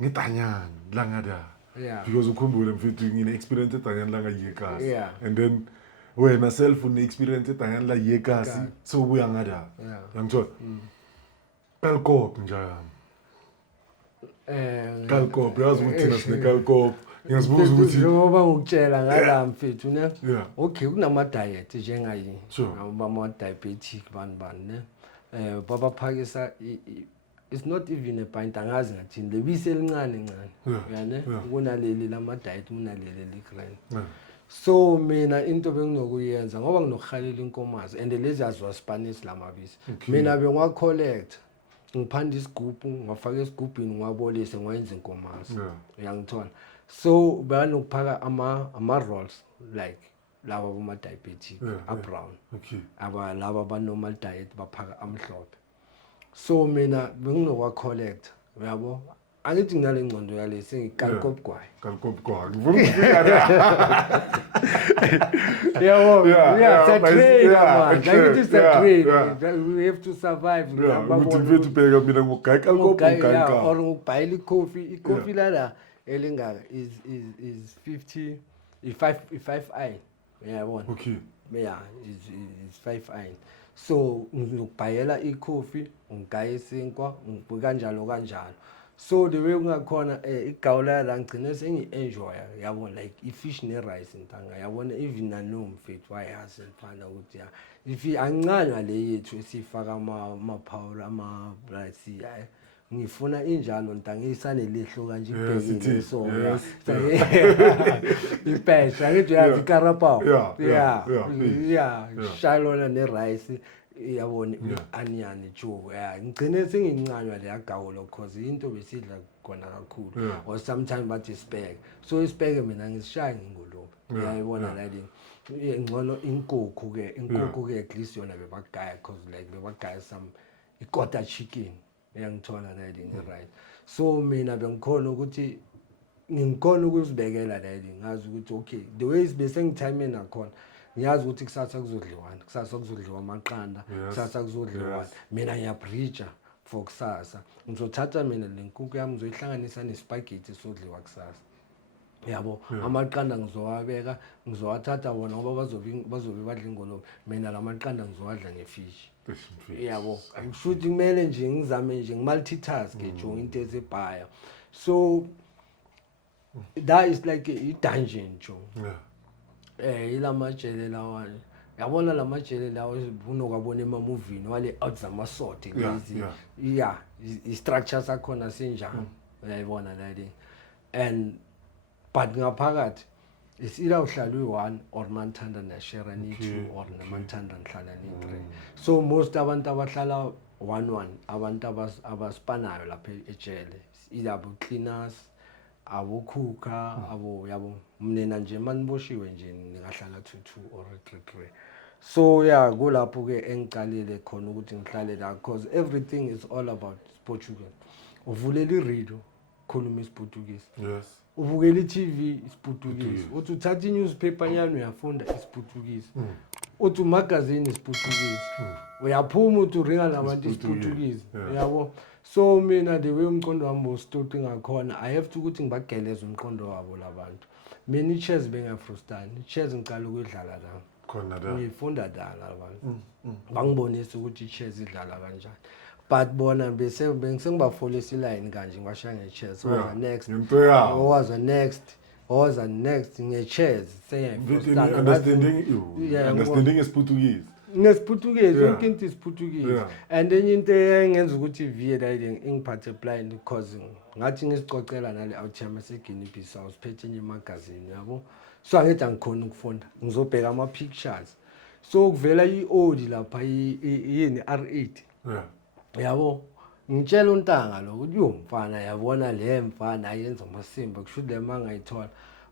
ngidanyana la ngada because ukhumbule mfethu ngine experience edanyana la ngayekasi and then wena self une experience edanyana la yekasi so ubuya ngada yangithola Kalkop njani? Kalkop, yazi ukuthi thina sinekalkop. Ngiyazibuza ukuthi njengoba ngikutshela ngala mfethu ne. Yeah. Okay, kunama diet njengayi. Sure. Ama diabetic bani ne. Baba phakisa it's not even a pint angazi ngathini lebisi elincane ncane. Uyane? Kunaleli lama diet kunaleli ligreen. Yeah. So mina into benginokuyenza ngoba nginokuhalela inkomazi and lezi azwa Spanish lamabisi. Mina bengwa collect ngiphanda isigubhu ngafaka esigubhini ngiwabolise ngwenza inkomazi. Uyangithola. So bayanokuphaka ama rolls like laba boma diabetic brown. Okay. Aba laba ba normal diet baphaka amhlophe. So mina benginokwa collect uyabo angithi nginale ngcondo yale sengikalkop kwayo. Kalkop kwayo. Ngifuna ukufika la. Yeah, it's a trade. We have to survive. Ukuthi mfethu bheka mina ngugaya kalkop ngugaya. Or ngubhayela coffee. Coffee lala elingaka is 50 5i. Uyabona? Okay. Yeah, is 5i. So ngizokubhayela icoffee, ngigaya isinkwa, ngibuka kanjalo. So the way ungakhona igawula la ngicine sengi-enjoy yabona like ifish ne-rice ntanga yabona even nanomfethu wayazi mfana ukuthi ya if ancanywa le yethu esifaka ama-power ama-rice yayo ngifuna injalo ntanga isanelehlo kanje ibhekile so ipesha ngithi yazi ikarapao yeah shalona ne-rice yabona onion joe ngicine sengincanywa le agawulo cause into besidla khona kakhulu or sometimes bathi spec so ispec mina ngisishaya ngingolobo uyayibona la ngcono inkukhu ke at least yona bebagaya cause like bebagaya some ikota chicken uyangithola la right so mina bengikhona ukuthi ngikhona ukuzibekela la ngazi ukuthi okay the way bese ngitime nakhona ngiyazi ukuthi kusasa kuzodliwa amaqanda kusasa kuzodliwa mina ngiyabridge for kusasa ngizothatha mina lenkukhu yami ngizoyihlanganisa nespaghetti sodliwa kusasa yabo amaqanda ngizowabeka ngizowathatha wona ngoba bazobe badla ingolobe mina lamaqanda ngizowadla ngefish yabo ngishuthi kumele nje ngizame nje ngimultitask nje into ezebhaya so that is like a dungeon jo ilamajele lawa yabona lamajele lawa unokwabona emamovini wale out zamasoti lezi i-structure sakhona sinjani uyayibona la and but ngaphakathi is either uhlala uyi-1 or manthanda nashare ni-2 or namanthanda nihlala ni-3 so most abantu abahlala 1 abantu abaspanayo lapha ejele either abo-cleaners abokhukha abo yabo mina nje maniboshiwe nje ningahlala 2 or 3 so yeah kulapho ke engicalile khona ukuthi ngihlale la because everything is all about Portugal uvulela i-radio khuluma isiPortuguese ubukela i-TV isiPortuguese uthi uthatha i-newspaper nyani uyafunda isiPortuguese uthi magazine isiPortuguese uyaphuma uthi uringa nabantu isiPortuguese yabo so mina the way umqondo wami wostoti ngakhona I have to ukuthi ngibageleza umqondo wabo labantu mina i-chess bengafrustani i-chess ngicala ukudlala la khona la ngifunda dala abantu bangibonisa ukuthi i-chess idlala kanjani but bona bese bengisengibafolisa iline kanje ngibashaya nge-chess waza next nge-chess understanding isiPortuguese nesiPortuguese yonke into isiPortuguese and enye into engenza ukuthi iviye la ingiphathe blind because ngathi ngisicocela nale outhama seGuinea Bissau siphethe enye magazine yabo so angithi angikhona ukufunda ngizobheka ama pictures so kuvela i-old lapha yini R8 yabo ngitshela untanga lo ukuthi mfana yabona le mfana ayenza amasimba kusho le mangayithola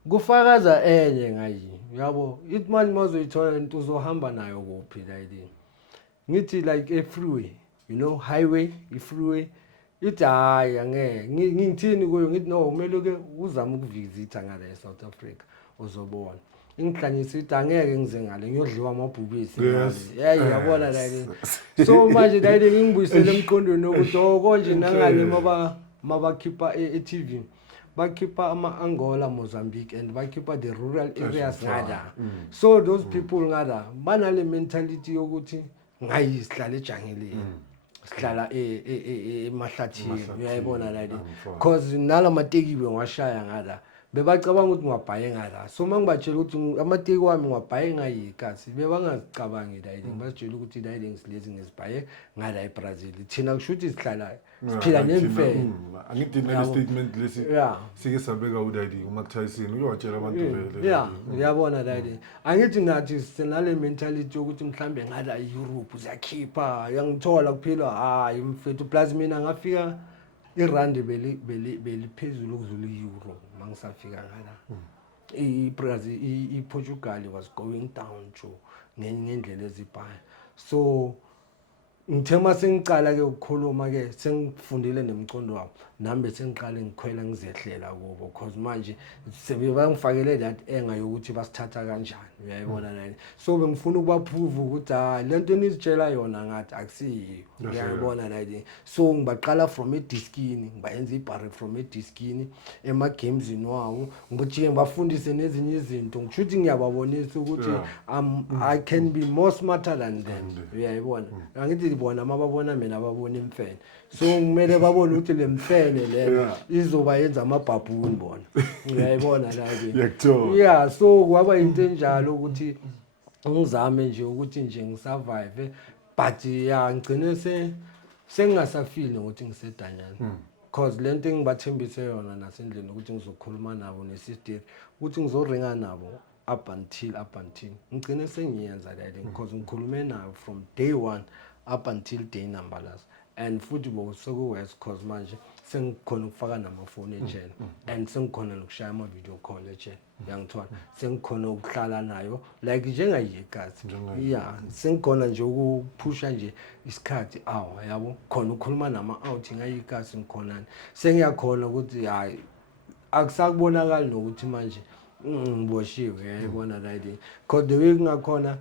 kufakaza enye ngayi yabo ithi manje mazoyithola into uzohamba nayo kuphi la yini ngithi like a freeway you know highway i-freeway ithi hayi angeke ngithini kuyo ngithi no kumele ke uzame ukuvisitha ngale South Africa uzobona ingihlanyisa ithi angeke ngize ngale ngiyodliwa amabhubisi yabona la yini so manje la yini ngibuyisele emqondweni ukuthi konje nangale mabakhipha e-TV bakhipha ama-Angola, Mozambique and bakhipha the rural areas ngada so those people ngada banale mentality yokuthi ngayisihlala ejangeleni sihlala emahlathini uyayibona la Angifuni. cause nalamateki ngiwashaya ngala bebacabanga ukuthi ngwabhaye ngala so mangibatshela ukuthi amateki wami ngwabhaye ngayikasi bebangazicabangi la ngibatshela ukuthi la ngisilezi ngesibhaye ngala eBrazil thina kusho ukuthi sihlala siphila nemfene angithi le statement lesi yeah sike sabeka uDayidi uMark Tyson uyawatshela abantu vele yeah uyabona la angithi nathi senale mentality yokuthi mhlambe ngala eEurope ziyakhipha uyangithola kuphela hayi mfethu plus mina ngafika irandi beliphezulu ukudlula iEuro mangisafika ngala iBrazil iPortugal was going down to ngendlela ezibhaya so ngithema sengicala ke ukukhuluma ke sengifundile nemcondo wabo nami bese ngiqale ngikhwela ngizehlela kubo because manje sebebangifakele that enga yokuthi basithatha kanjani uyayibona nani so bengifuna ukubaprove ukuthi lento enizitshela yona ngathi akusiyo uyayibona nani so ngibaqala from ediskini ngibayenza ibarre from ediskini ema games wawo ngibujike ngibafundise nezinye izinto ngisho ukuthi ngiyababonisa ukuthi I can be more smarter than them uyayibona angithi bona mababona mina ababona imfene so kumele babone ukuthi le mfene le izoba yenza amabhabhuni bona uyayibona la ke yeah so kwaba into enjalo ukuthi ngizame nje ukuthi nje ngisurvive but yeah ngicine sengingasafili ukuthi ngisedanyana cause lento engibathembise yona nasendlini ukuthi ngizokhuluma nabo nesisteri ukuthi ngizoringa nabo up until ngicine sengiyenza la because ngikhulume nabo from day 1 up until day number last and futhi bokusoku west cause manje sengikhona ukufaka namafoni echannel and sengikhona nokushaya ama video call echannel uyangithola sengikhona ukuhlala nayo like njengayikazi yeah sengikhona nje ukuphusha nje isikhathi yabo khona ukukhuluma nama outing ayikazi ngikhonani sengiyakhona ukuthi hayi akusakubonakala nokuthi manje ngiboshiwe uyayibona la cause the way kungakhona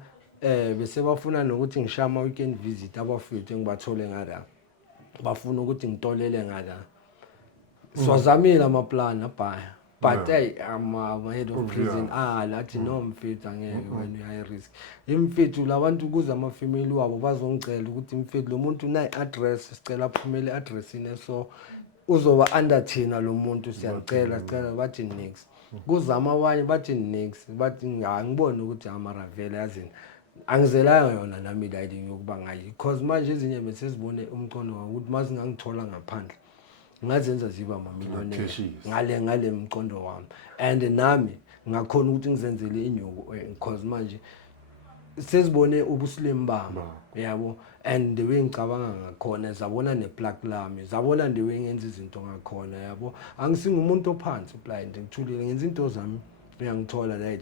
bese bafuna nokuthi ngishaya ama weekend visit abafethu engibathole ngala bafuna ukuthi ngitolele ngala siwazamile ama plan abhaya but hey I'm head of prison lathi no mfethu angeke wena uya risk imfethu labantu kuza ama family wabo bazongicela ukuthi mfethu lo muntu una address sicela aphumele addressini so uzoba under thina lo muntu siyacela bathi next kuzama abanye bathi next bathi ngibone ukuthi amaravela yazini angizelanga yona nami la yokuba ngayi because manje ezinye bese sibone umcono ukuthi mazingangithola ngaphandle ngazenza ziba amamillionaire ngale mcondo wami and nami ngakhona ukuthi ngizenzele inyuko because manje sesibone ubusilimi bami yabo and the way ngicabanga ngakhona zabona neplug lami zabona the way ngenza izinto ngakhona yabo angisingumuntu ophansi blind ngithulile ngenza into zami uyangithola la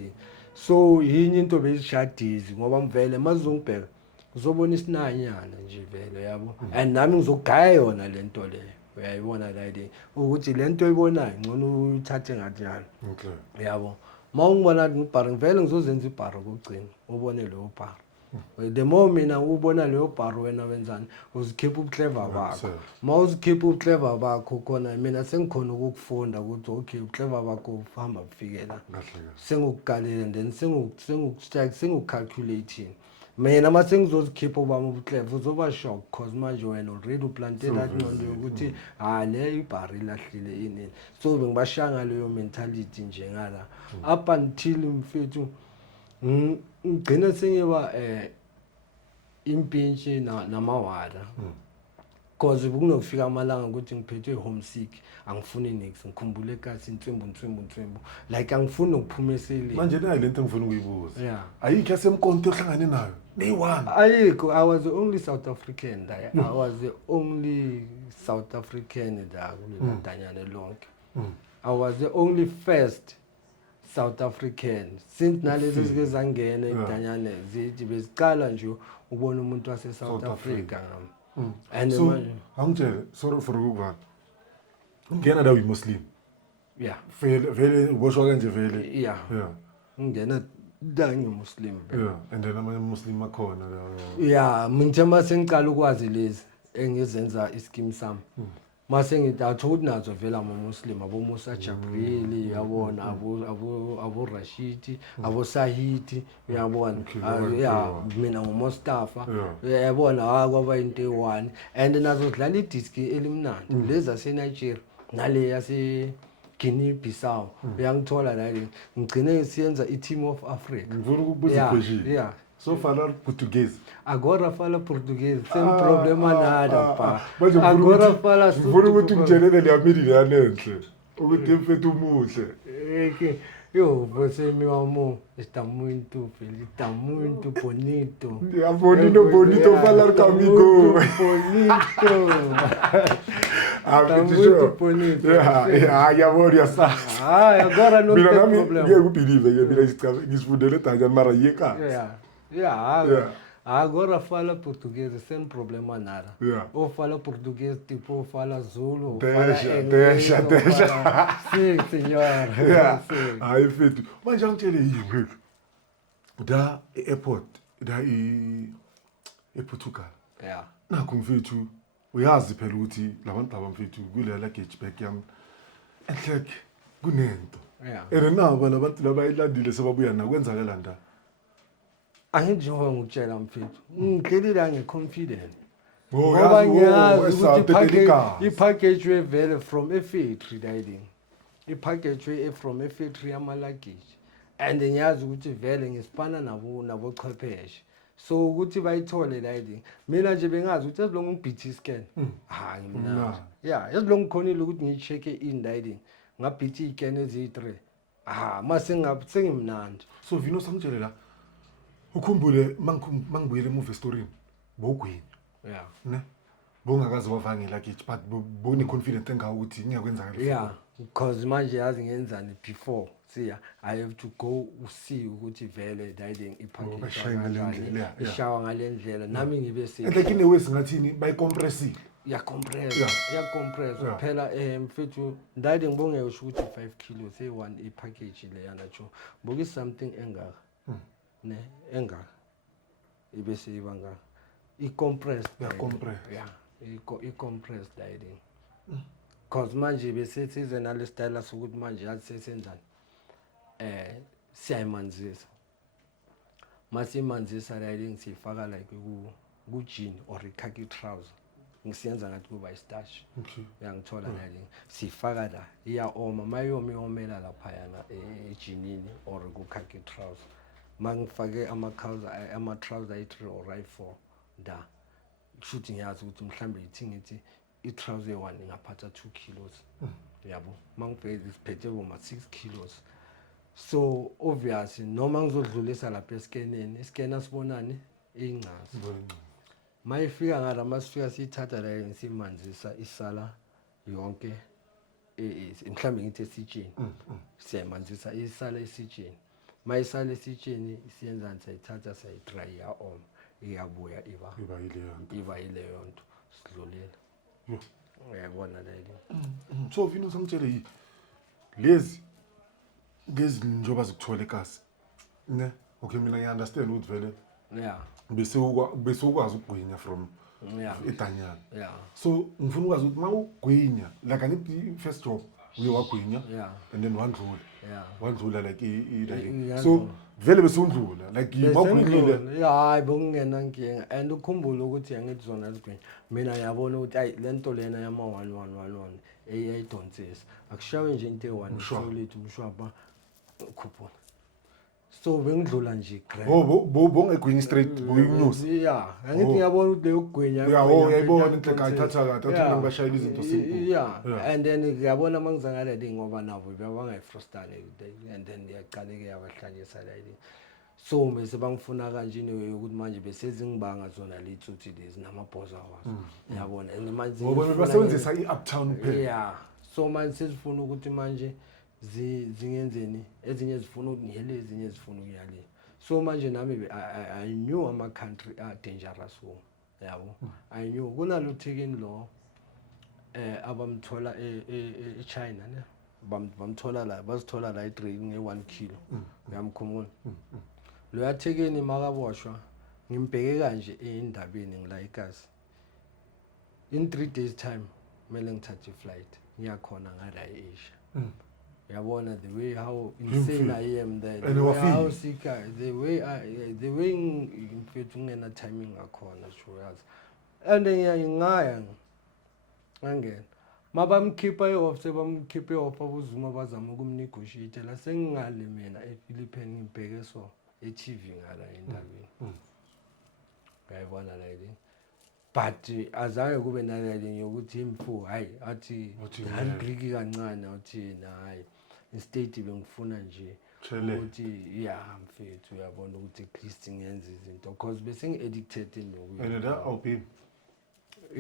so yini into bezishadizi ngoba mvele mazongibheka uzobona isinanyana nje vele yabo and nami ngizogaya yona lento le uyayibona la ukuthi lento oyibonayo ngcono uyithathe ngathana yabo mawungibona ngibhara ngivele ngizozenza ibhara kokugcina ubone leyo bhara the more mina ubona leyo bhara wena wenzani uzikhipha ubuclever bakho mawuzikhipha ubuclever bakho khona mina sengikhona ukukufunda ukuthi okay ubuclever bakho uhamba kufikela sengikukalele then sengikucalculating mina mase ngizozikhipha ubami ubuclever uzoba shock cause manje wena already uplanted ingqondo yokuthi le ibhara ilahlile inini so bengibashanga leyo mentality nje ngala up until mfethu ngigcina sengiba impintshi namawala cause kunokufika amalanga ukuthi ngiphethwe homesick angifuni nix ngikhumbule ekasi intswembu like angifuni ukuphuma eseleni manje nayi lento engifuna ukuyibuza ayikho yasemkonto ohlangane nayo day1 ayikho I was the only South African there I was the only South African there kulendanyana lonke I was the only first South African since nalezi zike zangena idanyane zithi bezicala nje ubona umuntu wase South Africa and so angitshela sorry for ukuvala ngena la uyimuslim vele uboshwa kanje vele ngena la ngimuslim and then ama muslim akhona la ngithema sengicala ukwazi lezi engizenza ischeme sami mase ngithi atho ukuthi nazo vela ama-Muslim abo Musa Jabrili yabona abo Rashidi abo Sahiti uyabona mina nguMustafa yabona kwaba into eyi-1 and nazo zidlala idisk elimnandi lezi zaseNigeria nale yase Guinea Bissau uyangithola la ngigcine siyenza i-Team of Africa. Ngifuna ukubuza question. So fala Portuguese. Agora fala português, sem problema nada, pá. Agora fala só. Ngifuna ukuthi ungitshelele le yamini yanenhle. Ukuthi mfethu umuhle. Você, meu amor, está muito feliz, está muito bonito. Bonito falar comigo. Bonito. Está muito bonito. Amor, já sabe. Agora não tem problema. Eu believe, ngifundele Tanzania mara yeka. Agora fala português sem problema nada. Ou fala português tipo fala Zulu, ou deixa. Sim, senhora. Aí feito. Mas já ngitshele yini da airport da ePortugal. Nakho mfethu uyazi phela ukuthi labantu abamfethu kule luggage bag yami enhleke kunento. And nabo labantu labayilandile sebabuya nakwenzakala nda. Angijonga ngutshela mfethu ngicela ngeconfident ngoba ngiyazi ukuthi ipackage wevele from a factory dayini ipackage from a factory yama luggage and ngiyazi ukuthi vele ngisipana nabo chwepheshe so ukuthi bayithole dayini mina nje bengazi ukuthi as long ngi-BT scan ngimnandi as long ngikhonile ukuthi ngiyi-check in dayini nga-BT scan ezi3 mase sengimnandi. So Vino sangitshele la ukhumbule mangibuyele emuva estorini bowugwinya ne bongakazi wavanga luggage but bone confident engawo ukuthi ngiyakwenzakala because manje yazi ngenzani before I have to go see ukuthi vele dayiding ipackage ishawa ngalendlela nami ngibe safe like inewesi ngathini bayicompressile compress phela mfethu ndayide ngibonge usho ukuthi 5 kilos one ipackage le yana cho boki something engaka ne engaka ibese ibanga i-compressed i-compressed dieting cause manje bese size nale style sokuthi manje yathi sesenzani siyayimanzisa masimanzisa dieting sifaka like ku jean or khaki trouser ngisiyenza ngathi kuba i-starch uyangithola dieting sifaka la iyaoma mayomela lapha yana ejinini or ku khaki trouser mangifake ama-trouser i3 or i4 da kushuthi ngiyazi ukuthi mhlambe ithi i-trouser one ingaphatha 2 kilos yabo mangibheke isiphethe boma 6 kilos so obviously noma ngizodlulisa lapha eskeneni iskena sibonani incazi mayifika ngala masifika siyithatha la ngisimanzisa isala yonke mhlambe ngithi esitsheni siyamanzisa isala esitsheni mayisala esitsheni siyenzani sayithatha sayidry ya iyabuya iba ile yonto sidlulela uyabona leli so Vino sangitshele lezi njoba zikuthola ekasi ne okay mina ngi understand ukuthi vele bese ukwazi ukugwinya from eTanyana so ngifuna ukwazi ukuthi mawugwinya like angithi first job uye wagwinya and then wandlula like so vele bese undlula like mawugwinyile hayi bokungena nkinga and ukhumbule ukuthi angithi zona zigwinya mina ngiyabona ukuthi ayi lento lena yama 1111 eyayidonsisa akushawe nje into e1 solethu umshwaba khupho so bengidlula nje grand bongegwinya straight boyinyusa angithi ngiyabona ukuthi leyo kugwinya uyayibona into ekayithatha kathi athi ngibashayela izinto simple and then ngiyabona mangizangaleli ngoba nabo bebangayifrustane and then yaqaleke yabahlanyisa la so bese bangifuna kanjini ukuthi manje besezingibanga zona lethuthi lezi namabhoza wazo uyabona and manje basebenzisa i-uptown phela so manje sesifuna ukuthi manje zingenzeni ezinye zifuna ukungiyele ezinye zifuna ukuyale so manje nami I knew ama country are dangerous yabo I knew kunalo thekeni lo abamthola eChina ne bamthola la bazithola la i-drink nge1 kilo uyamkhumula lo yathekeni makaboshwa ngimbheke kanje endabeni ngila igazi in 3 days time kumele ngithathe iflight ngiyakhona ngala eAsia yabona the way how insane I am there, the way how sick the way mfethu ngena timing ngakhona shuyazi and ngiyangaya ngangena mabamkhipha eoff sebamkhipha eoff abuzuma bazama ukumnegotiate la sengingale mina ePhilippines ngibheke so eTV ngala endabeni ngayibona la yini but azange kube naleli yokuthi imfu hayi athi Greek kancane athi hayi instead bengifuna nje ukuthi yeah mfethu uyabona ukuthi at least ngenze izinto because bese ngi-addicted nokuya and that OP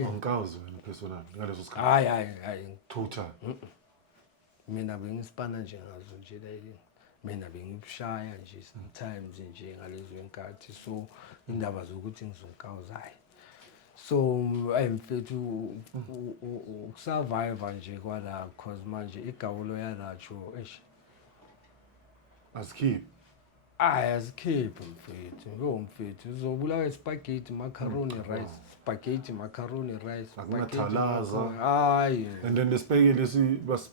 ongikazi wena personal ngaleso sikhathi hayi total mina bengispana nje ngazo nje la yini mina bengibshaya nje sometimes nje ngalezo enkathi so indaba zokuthi ngizokawuzayi so mfethu ukusurvive nje kwala cause manje igawulo yalatsho asikhiphi asikhiphi mfethu mfethu uzobulawa spaghetti macaroni rice spaghetti macaroni rice akunathalaza hayi and then lesipeke lesi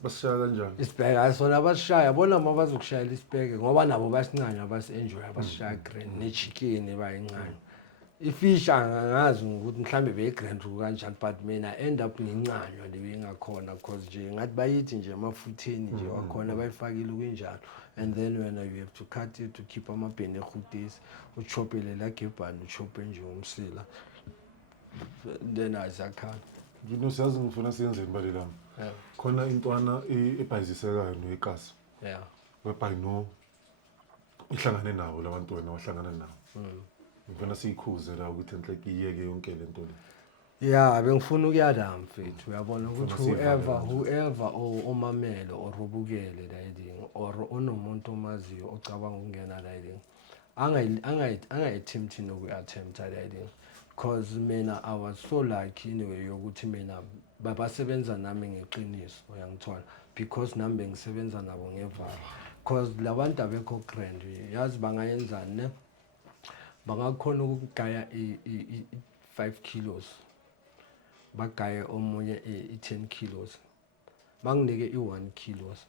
basishaya kanjani isibheke asona basishaya bona mabazokushayela isibheke ngoba nabo basincane basi-enjoy abasishaya grand ne-chicken bayincane ifish angazi ukuthi mhlambe beyigrand kanjani but mina end up ngincanywa leyo ingakhona because nje ngathi bayithi nje amafutheni nje wakhona bayifakile kunjalo and then when you have to cut it to keep amabhene ehutisi uchopele la gebhani uchope nje umsila then azakhala ngino siyazi ngifuna siyenzeni balelami khona intwana ebhayizisekayo noyikasi webhayino ihlangane nabo labantu wena wahlangana nabo ngifuna siyikhuze la ukuthi enhleke iyeke yonke lento le yeah bengifuna ukuyala mfethu uyabona ukuthi whoever omamelo or ubukele la yini or onomuntu omaziyo ocabanga ukungena la yini angayi-attempt noku-attempt la yini because mina I was so lucky anyway yokuthi mina babasebenza nami ngeqiniso uyangithola because nami bengisebenza nabo ngevalo because labantu abekho grand yazi bangayenzani ne bangakhona ukugaya i-5 kilos bagaye omunye i-10 kilos banginike i-1 kilos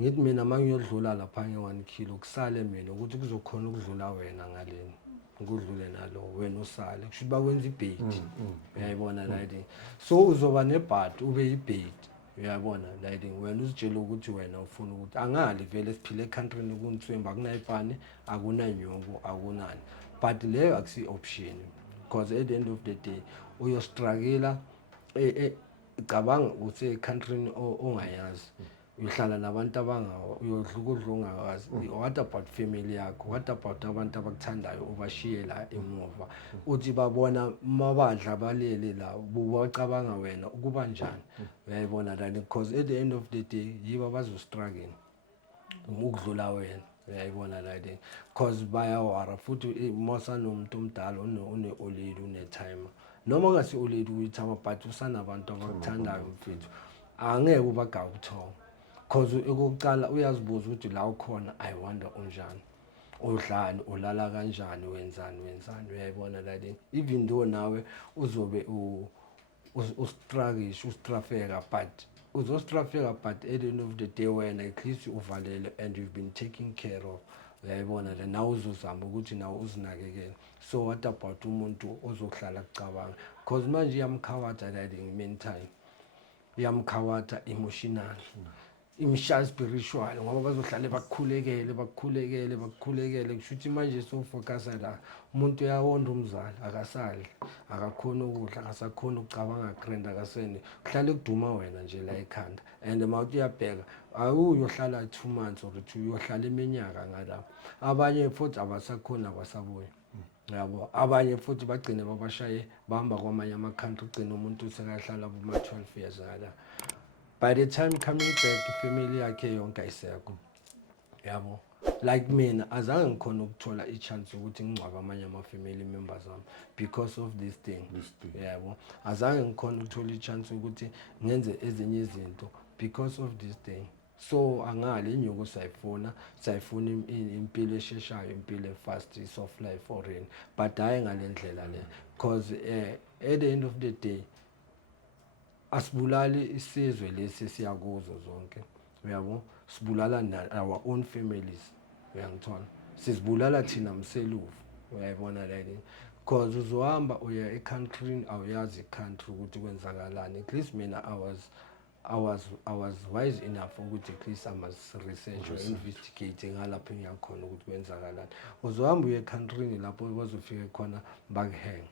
ngithi mina mangiyodlula lapha nge-1 kilo kusale mina ukuthi kuzokhona ukudlula wena ngaleni ngudlule nalo wena usale kusho bakwenza ibait uyayibona la yini so uzoba nebhat ube ibait uyayibona la yini wena uzitshela ukuthi wena ufuna ukuthi angali vele siphile ecountryn kunithwemba kunayipani akunanyoko akunani but leyo akusi option because at the end of the day uyostruggle cabanga ukuthi ecountryn ongayazi uhlala nabantu abangawo uyodluka udlungawazi what about family yakho what about abantu abakuthandayo ubashiye la emuva uthi babona mabadla balele la bubacabanga wena ukuba njani uyayibona la because at the end of the day yiba bazostruggle ukudlula wena uyayibona la because bayawara futhi mosa nomuntu omdala une old une time noma ungasi old uyithama but usanabantu abakuthandayo mfethu angeke ubagawu ukuthonga because ukuqala uyazibuza ukuthi la ukhona I wonder unjani udlani ulala kanjani wenzani uyayibona la even though nawe uzobe ustrafeka but uzostrafeka but at the end of the day wena at least uvalele and you've been taken care of uyayibona la nawe uzozama ukuthi nawe uzinakekele so what about umuntu ozohlala kucabanga because manje iyamkhawatha la mentally iyamkhawatha emotional imshaya spiritual ngoba bazohlale bakukhulekele kusho ukuthi manje so focus la umuntu uyawonda umzali akasali akakhona ukudla akasakhona ukucabanga grand akasene kuhlale kuduma wena nje la ekhanda and mawuthi uyabheka awuyohlala 2 months or 2 uyohlala iminyaka ngala abanye futhi abasakhona abasabuya yabo abanye futhi bagcine babashaye bahamba kwamanye ama-country ugcina umuntu sekahlala kuma 12 years ngala by the time coming back ifamily yakhe yonke ayisekho yabo like mina azange ngikhona ukuthola i-chance ukuthi ngingcwabe amanye ama-family members ami because of this thing yabo azange ngikhona ukuthola i-chance ukuthi ngenze ezinye izinto because of this thing so angale inyuko sayifuna impilo esheshayo impilo efast soft life foreign but hayi ngalendlela le because at the end of the day asibulali isizwe lesi siyakuzo zonke uyabo sibulala our own families uyangithola sizibulala thina mselufu uyayibona leli because uzohamba uya e-country awuyazi i-country ukuthi kwenzakalani at least mina I was wise enough ukuthi at least I must research or investigate ngalapho ngiyakhona ukuthi kwenzakalani uzohamba uye e-country lapho bazofika khona bakuhang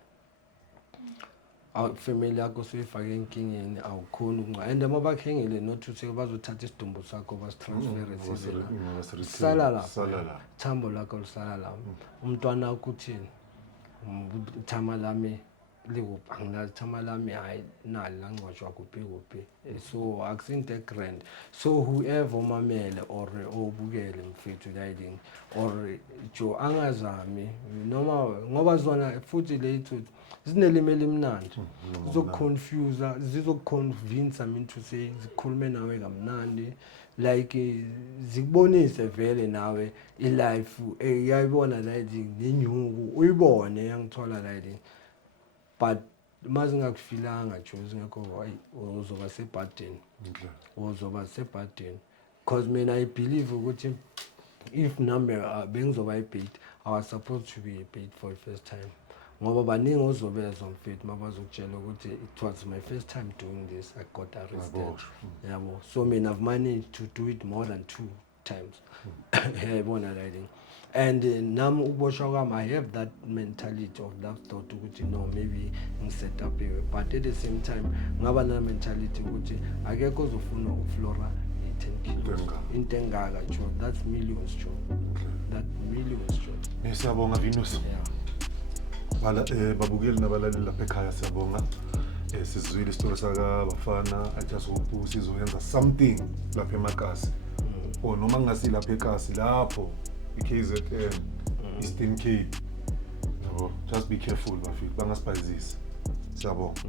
family yakho suyifake enkingeni awukhona ukunqa and uma bakuhengele not ukuthi bazothatha isidumbu sakho basitransfer sala la thambo lakho lisala la umntwana wakho uthini thama lami likuphi anginazi thama lami hayi nali langcwatshwa kuphi so akusinto grand so whoever mamele or obukele mfethu lighting or jo angazami noma ngoba zona futhi lethu zinelimi elimnandi zizokuconfuse zizokuconvince into say zikhulume nawe kamnandi like zikubonise vele nawe ilife uyayibona lighting nenyuku uyibone yangithola lighting but mazingakufilanga nje zingekho uzoba sebhadeni uzoba sebhadeni because mina I believe ukuthi if number bengizoba paid I was supposed to be paid for the first time ngoba baningi ozobezwa mfethu mabazokutshela ukuthi it was my first time doing this I got arrested yabo so mina I've managed to do it more than 2 times yabona lighting and nami ukuboshwa kwami I have that mentality of that thought ukuthi no maybe ngiset up here but at the same time ngaba na mentality ukuthi akekho ozofuna ukuflora 10 kilos into engaka jo that's millions jo that millions jo siyabonga Venus bala babukeli nabalaleli lapha ekhaya siyabonga sizwile isitori saka bafana I just hope sizoyenza something lapha emakasi or noma ngasi lapha ekasi lapho iKZN Eastern Cape yabo just be careful bafiki bangasipazisi siyabonga